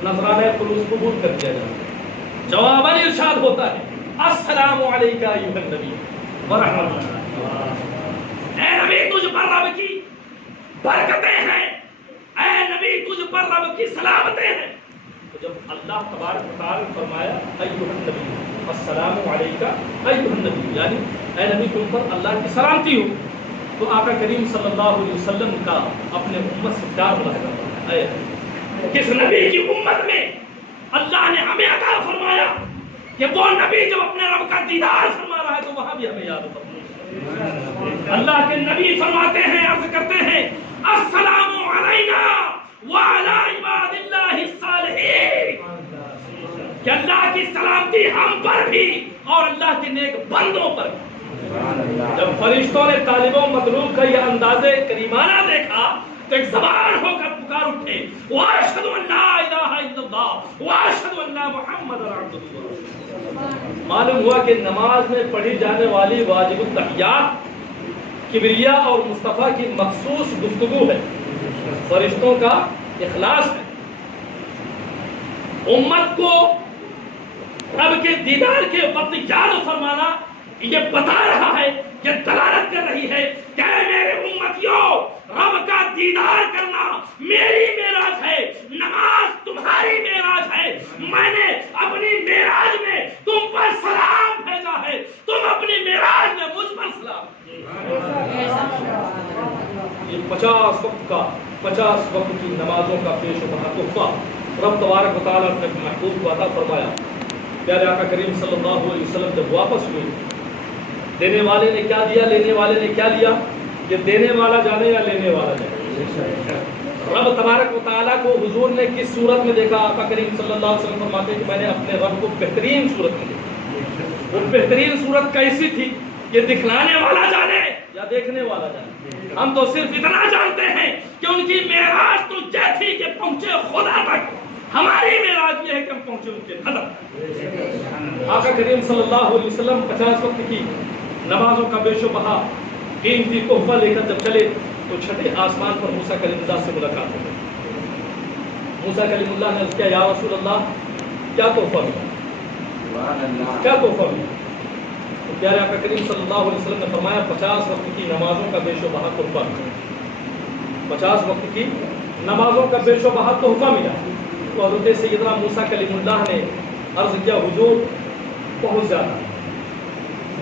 نذرانہ خلوص قبول کر دیا جاتا ہے۔ جواباً ارشاد ہوتا ہے، السلام علیکہ ایھا النبی ورحمۃ اللہ۔ اے نبی تجھ پر رب کی برکتیں ہیں، اے نبی تجھ پر رب کی سلامتیں ہیں۔ تو جب اللہ تبارک و تعالیٰ نے فرمایا ایھا النبی السلام علیکہ ایھا النبی، یعنی اے نبی تم پر اللہ کی سلامتی ہو، تو آقا کریم صلی اللہ علیہ وسلم کا اپنے امت سے پیار ملاحظہ ہے۔ کس نبی کی امت میں اللہ نے ہمیں عطا فرمایا کہ وہ نبی جب اپنے رب کا دیدار فرما رہا ہے تو وہاں بھی ہمیں یاد ہوتا ہے۔ اللہ کے نبی فرماتے ہیں، عرض کرتے ہیں، السلام علینا وعلی عباد اللہ الصالحین، کہ اللہ کی سلامتی ہم پر بھی اور اللہ کے نیک بندوں پر بھی۔ جب فرشتوں نے طالب و مطلوب کا یہ اندازے کریمانہ دیکھا تو ایک زبان ہو کر پکار اٹھے، وَأَشْهَدُ أَن لَا إِلَٰهَ إِلَّا اللَّهُ وَأَشْهَدُ أَنَّ مُحَمَّدًا عَبْدُهُ وَرَسُولُهُ۔ معلوم ہوا کہ نماز میں پڑھی جانے والی واجب التحیات کبریا اور مصطفیٰ کی مخصوص گفتگو ہے، فرشتوں کا اخلاص ہے۔ امت کو رب کے دیدار کے وقت یاد فرمانا یہ بتا رہا ہے، یہ دلالت کر رہی ہے کہ اے میرے امتیوں، رب کا دیدار کرنا میری معراج ہے، نماز تمہاری معراج ہے۔ میں نے اپنی معراج میں تم پر سلام بھیجا ہے، تم اپنی معراج میں مجھ پر سلام۔ یہ 50 وقت کی نمازوں کا پیش و تحفہ رب تبارک و تعالیٰ نے اپنے محبوب کو عطا فرمایا۔ پیارے آقا کریم صلی اللہ علیہ وسلم جب واپس ہوئے، دینے والے نے کیا دیا، لینے والے نے کیا لیا، یہ دینے والا جانے یا لینے والا جانے۔ رب تبارک و تعالیٰ کو حضور نے کس صورت میں دیکھا؟ آقا کریم صلی اللہ علیہ وسلم فرماتے ہیں کہ میں نے اپنے رب کو بہترین صورت میں دیکھا۔ وہ بہترین صورت کیسی تھی؟ یہ دکھلانے والا جانے یا دیکھنے والا جانے؟ ہم تو صرف اتنا جانتے ہیں کہ ان کی معراج تو یہ تھی کہ پہنچے خدا تک، ہماری معراج یہ ہے کہ ہم پہنچے ان کے قدم۔ آقا کریم صلی اللہ علیہ وسلم 50 وقت کی نمازوں کا بیش و بہا قیمتی تحفہ لے کر جب چلے تو چھٹے آسمان پر موسیٰ کلیم اللہ سے ملاقات ہو گئی۔ موسیٰ کلیم اللہ نے عرض کیا، یا رسول اللہ کیا تحفہ ملا، کیا تحفہ ملا؟ پیارے آقا کریم صلی اللہ علیہ وسلم نے فرمایا 50 وقت کی نمازوں کا بے شبہ تحفہ، 50 وقت کی نمازوں کا بے شبہ تحفہ ملا۔ تو حضرت سیدنا موسیٰ کلیم اللہ نے عرض کیا حضور بہت زیادہ،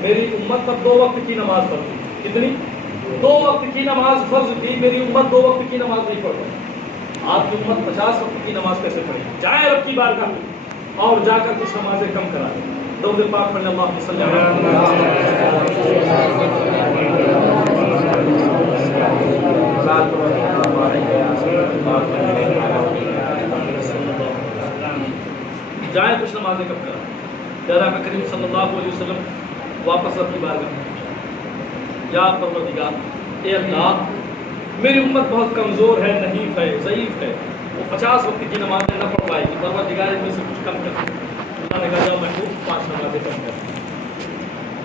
میری امت پر 2 وقت کی نماز فرض تھی۔ کتنی؟ 2 وقت کی نماز فرض تھی، میری امت 2 وقت کی نماز نہیں پڑھ رہی۔ آپ کی امت 50 وقت کی نماز کیسے پڑھے؟ جائیں رب کی بارگاہ میں اور جا کر کچھ نمازیں کم کرا دیں۔ درود پاک پڑھیں، اللہم صلی جائیں کچھ نمازیں کم کرا دیں۔ پیارے آقا کریم صلی اللہ علیہ وسلم واپس رب کی بارگاہ میں، یا پروردگار، اے اللہ میری امت بہت کمزور ہے، نحیف ہے، ضعیف ہے، وہ 50 وقت کی نمازیں نہ پڑھ پائے گی، پروردگار ان میں سے کچھ کم کر۔ اللہ نے کہا جاؤ محبوب 5 نمازیں کم کر،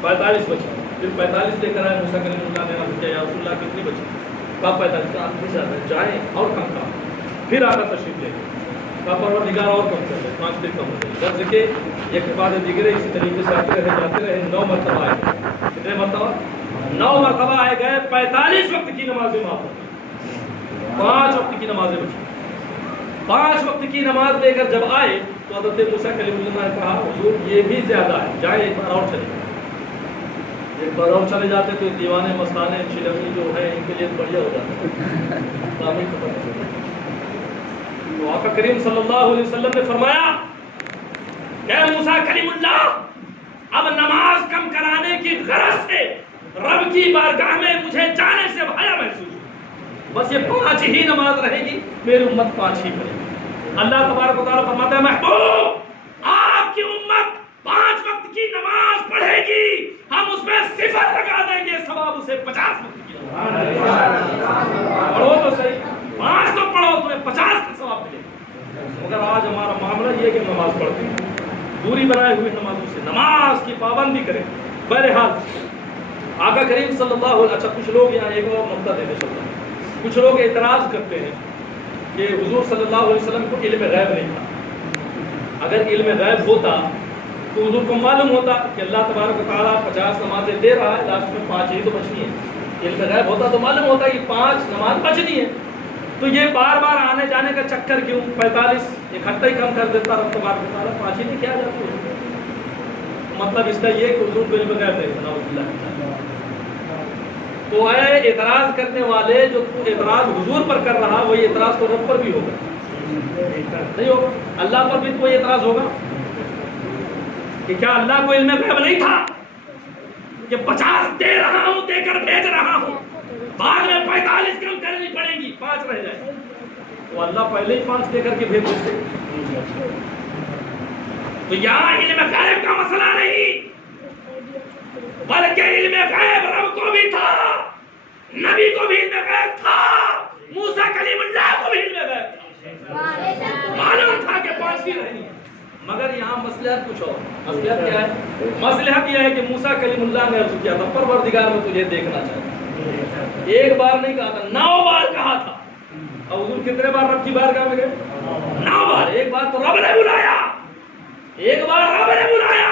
45 بچے۔ پھر 45 لے کر آئے موسیٰ کلیم اللہ نے عرض کیا یا رسول اللہ کتنی بچی؟ کہا 45 کا آدمی زیادہ ہے، جائیں اور کم کرا۔ پھر آقا تشریف لے گئے، کہا پروردگار اور کم کر لے، 5 پھر کم ہو گئی۔ غرض کہ ایک کے بعد دیگرے اسی طریقے سے آتے رہے جاتے رہے، 9 مرتبہ آئے گئے۔ کتنے مرتبہ؟ 9 مرتبہ آئے گئے، 45 وقت کی نمازیں معاف ہو گئی، 5 وقت کی نمازیں بچی۔ 5 وقت کی نماز لے کر جب آئے تو حضرت موسیٰ کلیم اللہ نے کہا حضور یہ بھی زیادہ ہے، جائیں ایک بار اور چلے جائیں۔ ایک بار اور چلے جاتے تو دیوانے مستانے چلمی جو ہے ان کے لیے بڑھیا ہو جاتا ہے۔ تو آقا کریم صلی اللہ علیہ وسلم نے فرمایا کہ موسیٰ کلیم اللہ اب نماز کم کرانے کی غرض سے رب کی بارگاہ میں مجھے جانے سے حیا محسوس ہوا، بس یہ 5 ہی نماز رہے گی، میری امت 5 ہی پڑھے گی۔ اللہ تبارک و تعالیٰ فرماتا ہے محبوب آپ کی امت 5 وقت کی نماز پڑھے گی، ہم اس میں 0 لگا دیں گے، ثواب اسے 50 وقت کی نماز پڑھو تو صحیح، 5 تو پڑھو تمہیں 50 کا ثواب ملے گا۔ مگر آج ہمارا معاملہ یہ ہے کہ نماز پڑھتے ہیں، دوری بنائے ہوئے نمازوں سے، نماز کی پابندی کریں۔ بہرحال آقا کریم صلی اللہ علیہ وسلم، اچھا کچھ لوگ یہاں ایک اور نقطہ دینے چلتا ہے، کچھ لوگ اعتراض کرتے ہیں کہ حضور صلی اللہ علیہ وسلم کو علم غیب نہیں تھا۔ اگر علم غیب ہوتا تو حضور کو معلوم ہوتا کہ اللہ تبارک و تعالیٰ 50 نمازیں دے رہا ہے، لاسٹ میں 5 ہی تو بچنی ہے۔ علم غیب ہوتا تو معلوم ہوتا کہ 5 نماز بچنی ہے، تو یہ بار بار آنے جانے کا چکر کیوں؟ 45 اکٹھا ہی کم کر دیتا رب تبارک و تعالیٰ، 5 ہی نہیں کیا جاتی ہے۔ مطلب اس کا یہ کہ حضور کو علم غیب نہیں تھا، نعوذ باللہ۔ تو اے اعتراض کرنے والے، جو اعتراض حضور پر کر رہا وہی اعتراض تو رب پر بھی ہوگا، نہیں ہوگا؟ اللہ پر بھی کوئی اعتراض ہوگا کہ کیا اللہ کو علم غیب نہیں تھا کہ 50 دے رہا ہوں، دے کر بھیج رہا ہوں، بعد میں 45 کم کرنی پڑے گی، 5 رہ جائے؟ تو اللہ پہلے ہی 5 دے کر کے بھیج دیتے۔ تو یہاں علم غیب کا مسئلہ نہیں، بلکہ علم غیب رب کو بھی تھا، نبی کو بھی علم غیب تھا، موسیٰ کلیم اللہ کو بھی علم غیب تھا، معلوم تھا کہ 5 ہی رہنی ہے۔ مگر یہاں مصلحت کچھ اور، مصلحت کیا ہے؟ مصلحت یہ ہے کہ موسیٰ کلیم اللہ نے عرض کیا تھا پروردگار میں تجھے دیکھنا چاہتا، ایک بار نہیں کہا تھا، 9 بار کہا تھا۔ اور حضور کتنے بار رب کی بارگاہ میں گئے؟ 9 بار۔ ایک بار تو رب نے بلایا، ایک بار رب نے بلایا،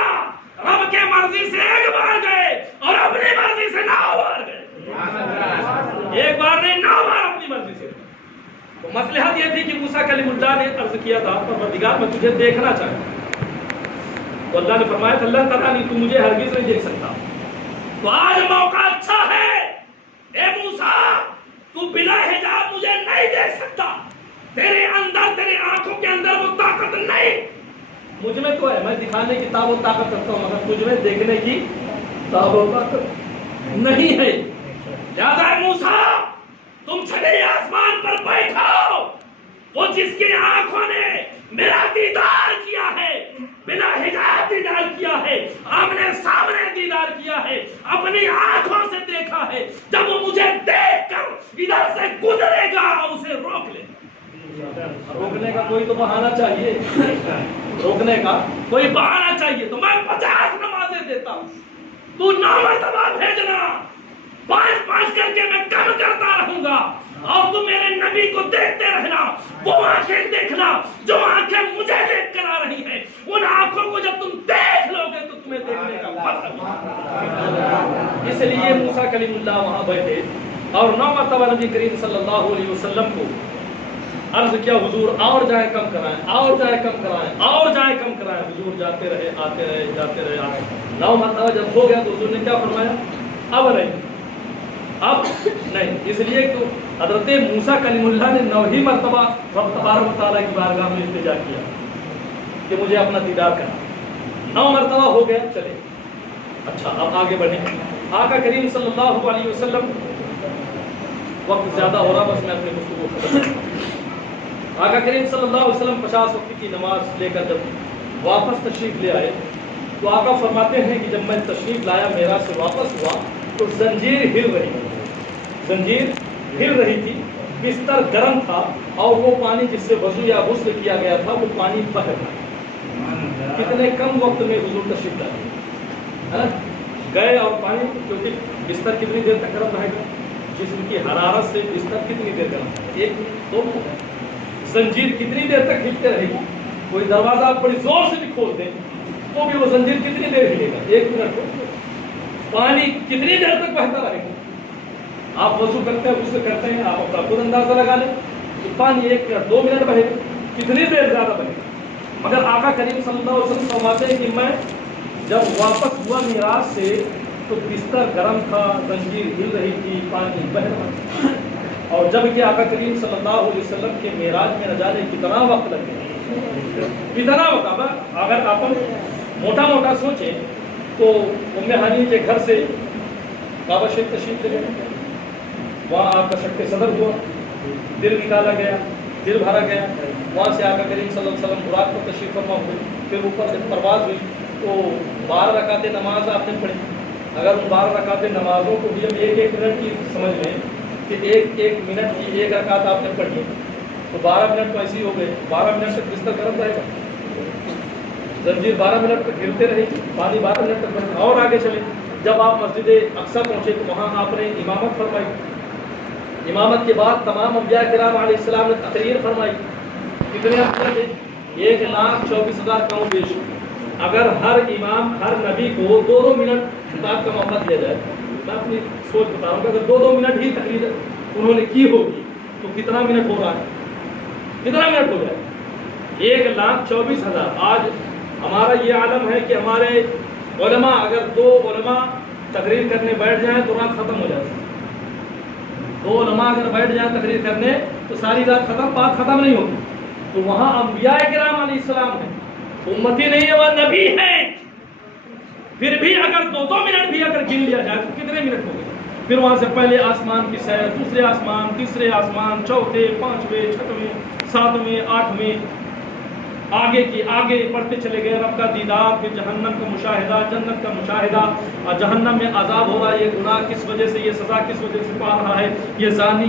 رب کے مرضی سے 1 بار گئے اور اپنی مرضی سے 9 بار گئے، ایک بار نہیں 9 بار اپنی مرضی سے۔ تو مصلحت یہ تھی کہ موسیٰ کلیم اللہ نے عرض کیا تھا پروردگار میں تجھے دیکھنا چاہتا، تو اللہ نے فرمایا تھا اللہ تعالیٰ نہیں، تو مجھے ہرگز نہیں دیکھ سکتا۔ تو آج موقع اچھا ہے، اے موسیٰ تو بلا حجاب مجھے نہیں دیکھ سکتا، تیرے اندر، تیرے آنکھوں کے اندر وہ طاقت نہیں، مجھ میں تو ہے، میں دکھانے کی طاقت و طاقت رکھتا ہوں، مگر مجھ میں دیکھنے کی طاقت و طاقت نہیں ہے۔ لہذا موسیٰ تم چھٹے آسمان پر بیٹھو، وہ جس کی آنکھوں نے میرا دیدار کیا ہے، بلا حجاب دیدار کیا ہے، آمنے سامنے دیدار کیا ہے، اپنی آنکھوں سے دیکھا ہے، جب وہ مجھے دیکھ کر ادھر سے گزرے گا اسے روک لے۔ روکنے کا کوئی تو بہانہ چاہیے، روکنے کا کوئی بہانہ چاہیے، تو میں 50 نمازیں دیتا ہوں، تو 9 مرتبہ بھیجنا، 5 کر کے میں کم کرتا رہوں گا، اور تم میرے نبی کو دیکھتے رہنا، وہ آنکھیں دیکھنا جو آنکھیں مجھے دیکھ کر آ رہی ہیں، ان آنکھوں کو جب تم دیکھ لو گے تو تمہیں دیکھنے کا بس ہوگا۔ اس لیے موسیٰ کلیم اللہ وہاں بیٹھے اور 9 مرتبہ نبی کریم صلی اللہ علیہ وسلم کو عرض کیا، حضور اور جائیں کم کرائیں، اور جائیں کم کرائیں، اور جائیں کم کرائیں۔ حضور جاتے رہے، آتے رہے، جاتے رہے، آتے رہے۔ 9 مرتبہ جب ہو گیا تو حضور نے کیا فرمایا، اب نہیں، اب نہیں۔ اس لیے کہ حضرت موسیٰ کلیم اللہ نے 9 ہی مرتبہ رب تبارک و تعالیٰ کی بارگاہ میں التجا کیا کہ مجھے اپنا دیدار کرنا۔ 9 مرتبہ ہو گیا، چلے اچھا اب آگے بڑھیں۔ آقا کریم صلی اللہ علیہ وسلم، وقت زیادہ ہو رہا، بس میں اپنی گفتگو ختم کروں۔ آقا کریم صلی اللہ علیہ وسلم 50 وقت کی نماز لے کر جب واپس تشریف لے آئے تو آقا فرماتے ہیں کہ جب میں تشریف لایا، معراج سے واپس ہوا تو زنجیر ہل رہی تھی، زنجیر ہل رہی تھی، بستر گرم تھا اور وہ پانی جس سے وضو یا غسل کیا گیا تھا وہ پانی بہہ رہا۔ کتنے کم وقت میں حضور تشریف لائے گئے، اور پانی کیونکہ بستر کتنی دیر تک گرم رہے گا، جسم کی حرارت سے بستر کتنی دیر گرم، 1 منٹ 2 منٹ، زنجیر کتنی دیر تک ہلتے رہے گی۔ کوئی دروازہ آپ بڑی زور سے بھی کھول دیں تو بھی وہ زنجیر کتنی دیر ہلے گا، 1 منٹ۔ پانی کتنی دیر تک بہتا رہے گا۔ آپ وضو کرتے ہیں، غسل کرتے ہیں، آپ اپنا خود اندازہ لگا لیں کہ پانی 1 منٹ 2 منٹ بہے گا، کتنی دیر زیادہ بہے گا۔ مگر آقا کریم صلی اللہ علیہ وسلم فرماتے ہیں کہ میں جب واپس ہوا معراج سے تو بستر گرم تھا، زنجیر ہل رہی تھی، پانی بہ رہا تھا۔ اور جب کہ آقا کریم صلی اللہ علیہ وسلم کے معراج میں نہ جانے کتنا وقت لگے، کتنا وقت۔ اگر آپ موٹا موٹا سوچیں تو ام ہانی کے گھر سے کعبہ شریف تشریف لے گئے، وہاں آپ کا شق صدر ہوا، دل نکالا گیا، دل بھرا گیا، وہاں سے آقا کریم صلی اللہ علیہ وسلم براق کو تشریف فرما ہوئے، پھر اوپر جب پرواز ہوئی تو 12 رکعتیں نماز آپ نے پڑھی۔ اگر ان 12 رکعتیں نمازوں کو بھی ہم 1-1 منٹ کی سمجھ لیں کہ 1-1 منٹ کی 1 رکعت آپ نے پڑھی تو 12 منٹ تو ایسے ہی ہو گئے، 12 منٹ تک بستر گرم رہے گا، زنجیر 12 منٹ تک گرتے رہے گی، پانی 12 منٹ تک بہے۔ اور آگے چلے، جب آپ مسجد اقصیٰ پہنچے تو وہاں آپ نے امامت فرمائی، امامت کے بعد تمام انبیاء کرام علیہ السلام نے تقریر فرمائی۔ کتنے انبیاء تھے؟ 1,24,000 کم و بیش۔ اگر ہر امام ہر نبی کو 2-2 منٹ خطاب کا موقع دیا جائے، میں اپنی سوچ بتا رہا ہوں کہ اگر 2-2 منٹ ہی تقریر انہوں نے کی ہوگی تو کتنا منٹ ہو رہا ہے، کتنا منٹ ہو جائے؟ 1,24,000۔ آج ہمارا یہ عالم ہے کہ ہمارے علماء، اگر 2 علماء تقریر کرنے بیٹھ جائیں تو رات ختم ہو جاتی ہے۔ 2 علماء اگر بیٹھ جائیں تقریر کرنے تو ساری رات ختم، بات ختم نہیں ہوتی۔ تو وہاں انبیاء کرام علیہ السلام ہیں، امتی نہیں ہے، وہ نبی ہیں، پھر بھی اگر 2-2 منٹ بھی اگر گن لیا جائے تو کتنے منٹ ہو گئے؟ پھر وہاں سے پہلے آسمان کی سیر، دوسرے آسمان، تیسرے آسمان، چوتھے، 5ویں، 6ویں، 7ویں، 8ویں، آگے کی آگے پڑھتے چلے گئے، رب کا دیدار، پھر جہنم کا مشاہدہ، جنت کا مشاہدہ، اور جہنم میں عذاب ہو رہا ہے، یہ گناہ کس وجہ سے، یہ سزا کس وجہ سے پا رہا ہے، یہ زانی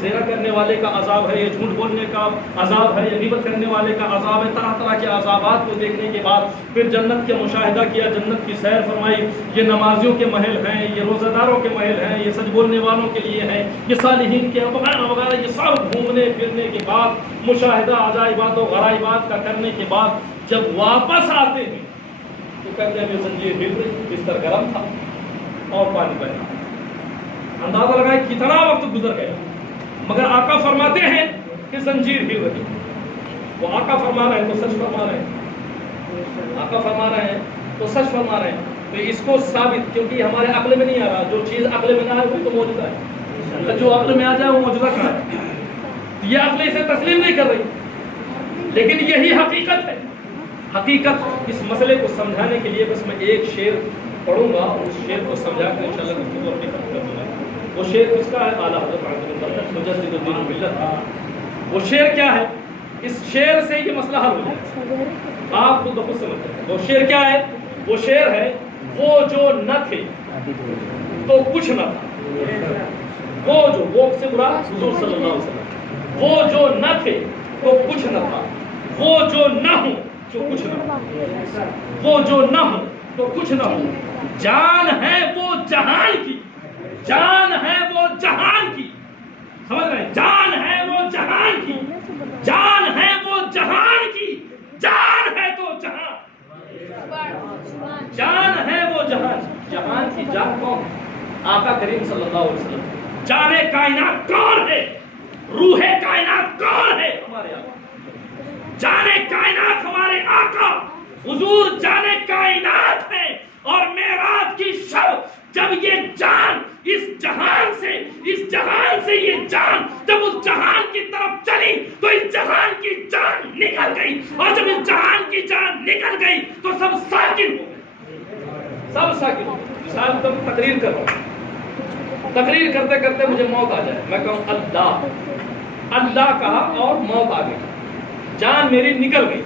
زنا کرنے والے کا عذاب ہے، یہ جھوٹ بولنے کا عذاب ہے، یہ غیبت کرنے والے کا عذاب ہے۔ طرح طرح کے عذابات کو دیکھنے کے بعد پھر جنت کا مشاہدہ کیا، جنت کی سیر فرمائی، یہ نمازیوں کے محل ہیں، یہ روزہ داروں کے محل ہیں، یہ سچ بولنے والوں کے لیے ہیں، یہ صالحین کے وغیرہ وغیرہ، یہ سب گھومنے پھرنے کے بعد مشاہدہ عجائبات و غرائبات کا کرنے کے بعد جب واپس آتے ہیں تو کہتے ہیں یہ زنجیر ہل رہی، بستر گرم تھا اور پانی بہ رہا۔ اندازہ لگائے کتنا وقت گزر گیا، مگر آقا فرماتے ہیں کہ زنجیر ہل رہی۔ وہ آقا فرما رہے ہیں تو سچ فرما رہے ہیں، آقا فرما رہے ہیں تو سچ فرما رہے ہیں۔ تو اس کو ثابت، کیونکہ ہمارے عقل میں نہیں آ رہا، جو چیز عقل میں نہ آئے وہ تو معجزہ ہے، جو عقل میں آ جائے وہ معجزہ کہاں ہے؟ یہ عقل اسے تسلیم نہیں کر رہی، لیکن یہی حقیقت ہے۔ حقیقت اس مسئلے کو سمجھانے کے لیے بس میں ایک شعر پڑھوں گا اور اس شعر کو سمجھا کر انشاءاللہ گفتگو اپنی ختم کر دوں گا۔ وہ شعر کس کا ہے؟ اعلیٰ حضرت مجدد الدین الملت۔ وہ شعر کیا ہے؟ اس شعر سے یہ مسئلہ حل ہو جائے، آپ خود بخود سمجھتے ہیں۔ وہ شعر کیا ہے؟ وہ شعر ہے، وہ جو نہ تھے تو کچھ نہ تھا، وہ سے برا حضور صلی اللہ علیہ وسلم، وہ جو نہ تھے تو کچھ نہ تھا، وہ جو نہ ہوں تو کچھ نہ ہو، وہ جو نہ ہوں تو کچھ نہ ہو، جان ہے وہ جہان کی، جان ہے وہ جہان کی، سمجھ رہے ہیں؟ جان ہے وہ جہان کی، جان ہے وہ جہان کی، جان آقا کریم صلی اللہ علیہ وسلم جانے کائنات کون ہے؟ روح کائنات کون ہے؟ ہمارے آقا جانے کائنات، ہمارے آقا حضور جانے کائنات ہے۔ اور معراج کی شب جب یہ جان اس جہان سے یہ جان جب اس جہان کی طرف چلی تو اس جہان کی جان نکل گئی، اور جب اس جہان کی جان نکل گئی تو سب ساکن ہو گئے، سب ساکن ہو گئے۔ مثال تم تقریر کر رہا ہوں، تقریر کرتے کرتے مجھے موت آ جائے، میں کہوں اللہ اللہ کہا اور موت آ گئی، جان میری نکل گئی،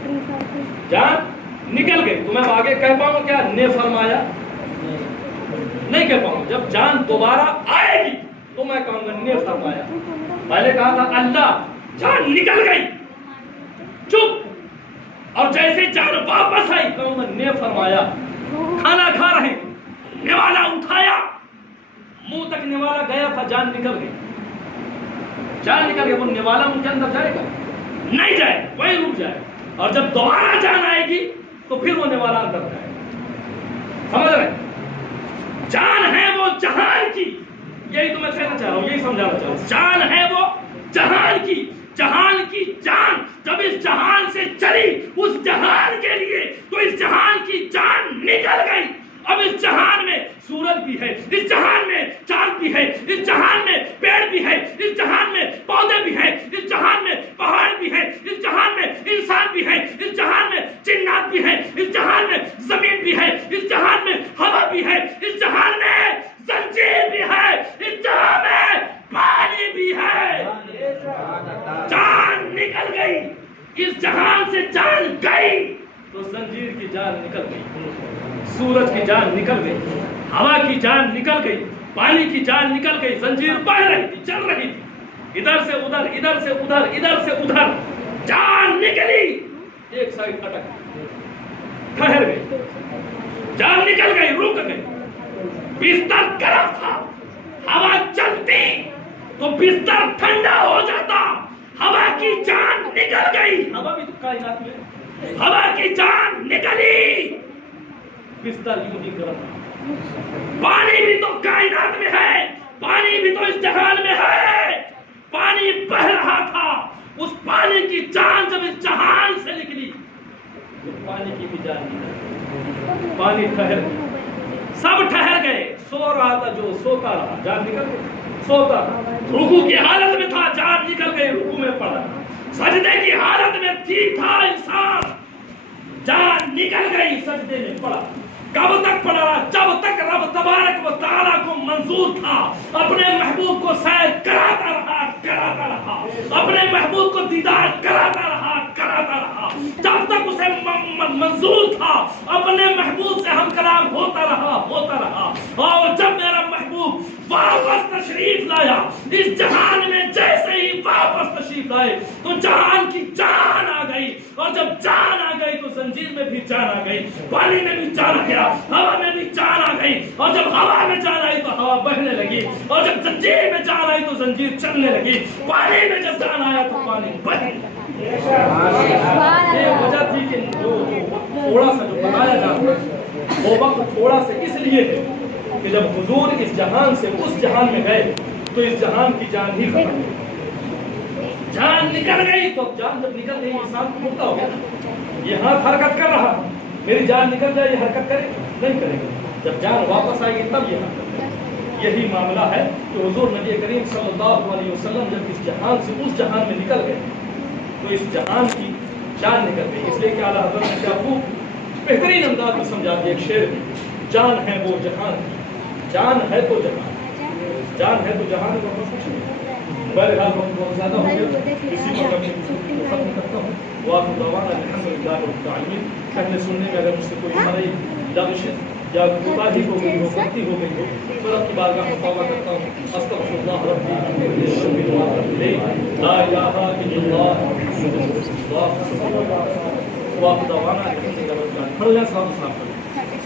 جان نکل گئی، تو میں آگے کہہ پاؤں کیا نے فرمایا؟ نہیں کہہ پاؤں۔ جب جان دوبارہ آئے گی تو میں کہوں گا نے فرمایا۔ پہلے کہا تھا اللہ، جان نکل گئی، چپ، اور جیسے جان واپس آئی کہوں گا نے فرمایا۔ کھانا کھا رہے نوالا اٹھایا، منہ تک نوالا گیا تھا، جان نکل گئی، جان نکل گئی، وہ نوالا مجھ کے اندر جائے گا؟ نہیں جائے، وہی رک جائے، اور جب دوبارہ جان آئے گی تو پھر وہ نوالا اندر جائے گا۔ سمجھ رہے؟ جان ہے وہ جہان کی، یہی تو میں کہنا چاہ رہا ہوں، یہی سمجھانا چاہ رہا ہوں، جان ہے وہ جہان کی، جہان کی جان جب اس جہان سے چلی اس جہان کے لیے تو اس جہان کی جان نکل گئی۔ اب اس جہان میں سورج بھی ہے، اس جہان میں چاند بھی ہے، اس جہان میں پیڑ بھی ہے، اس جہان میں پودے بھی ہیں، اس جہان میں پہاڑ بھی ہے، اس جہان میں انسان بھی ہے، اس جہان میں جنات بھی ہیں، اس جہان میں زمین بھی ہے، اس جہان میں ہوا بھی ہے، اس جہان میں زنجیر بھی ہے، اس جہان میں پانی بھی ہے۔ جان نکل گئی، اس جہان سے جان گئی تو زنجیر کی جان نکل گئی، سورج کی جان نکل گئی، ہوا کی جان نکل گئی، پانی کی جان نکل گئی، زنجیر بہ رہی تھی، چل رہی تھی، ادھر سے ادھر، ادھر سے ادھر، ادھر سے ادھر، جان نکلی، ایک سائڈ اٹک ٹھہر گئی، جان نکل گئی، رک گئی، بستر گرم تھا، ہوا چلتی تو بستر ٹھنڈا ہو جاتا، ہوا کی جان نکل گئی، ہوا بھی تو کائنات میں، ہوا کی جان نکلی، بستر یوں ہی گرم، پانی بھی تو کائنات میں ہے، پانی بھی تو اس جہان میں ہے، پانی بہ رہا تھا، اس پانی کی جان جب اس جہان سے نکلی تو پانی کی بھی جان نکلی، پانی ٹھہر گیا، سب ٹھہر گئے، سو رہا تھا جو سوتا رہا، جان نکل گئی، سوتا رہا، رکوع کی حالت میں تھا، جان نکل گئی، رکوع میں پڑا، سجدے کی حالت میں تھا انسان، جان نکل گئی، سجدے میں پڑا، کب تک پڑا؟ جب تک رب تبارک و تعالیٰ کو منظور تھا، اپنے محبوب کو سیر کراتا رہا، اپنے محبوب کو دیدار کراتا رہا، جب تک اسے منظور تھا، اپنے محبوب سے ہم کلام ہوتا رہا، اور جب میرا محبوب واپس تشریف لایا اس جہان میں، جیسے ہی واپس تشریف لائے تو جہان کی جان آ گئی، اور جب جان آ گئی تو زنجیر میں بھی جان آ گئی، پانی میں بھی جان آ گیا، ہوا میں بھی جان آ گئی، اور جب ہوا میں جان آئی تو ہوا بہنے لگی، اور جب زنجیر میں جان آئی تو زنجیر چلنے لگی، پانی میں جب جان آیا تو پانی بہنے لگی۔ یہ وجہ تھی کہ تھوڑا سا جو بتایا جاتا ہے وہ وقت تھوڑا سا اس لیے ہے کہ جب حضور اس جہان سے اس جہان میں گئے تو اس جہان کی جان ہی ختم ہوئی، جان نکل گئی، تو جان جب نکل گئی انسان کو مردہ ہو گیا، یہ ہاتھ حرکت کر رہا، میری جان نکل جائے یہ حرکت کرے نہیں کرے گا، جب جان واپس آئے گی تب یہ حرکت کرے گی۔ یہی معاملہ ہے کہ حضور نبی کریم صلی اللہ علیہ وسلم جب اس جہان سے اس جہان میں نکل گئے تو اس جہان کی جان نکل گئی، اس لیے کہ اعلیٰ حضرت نے کیا خوب بہترین انداز میں سمجھا دیا، ایک شعر میں، جان ہے وہ جہان، جان ہے تو جہان، جان ہے تو جہان کو کچھ نہیں۔ بہرحال وقت بہت زیادہ ہو گیا، اسی پر میں ختم کرتا ہوں۔ وآخر دعوانا الحمدللہ رب العالمین۔ پہلے سننے میں اگر مجھ سے کوئی ہماری لغزش یا کوتاہی ہو گئی ہو، غلطی ہو گئی ہو تو رب کی بارگاہ میں توبہ کرتا ہوں، استغفر اللہ ربی من الذنب واتوب الیہ، لا الہ الا اللہ محمد رسول اللہ۔ وآخر دعوانا الحمدللہ رب العالمین۔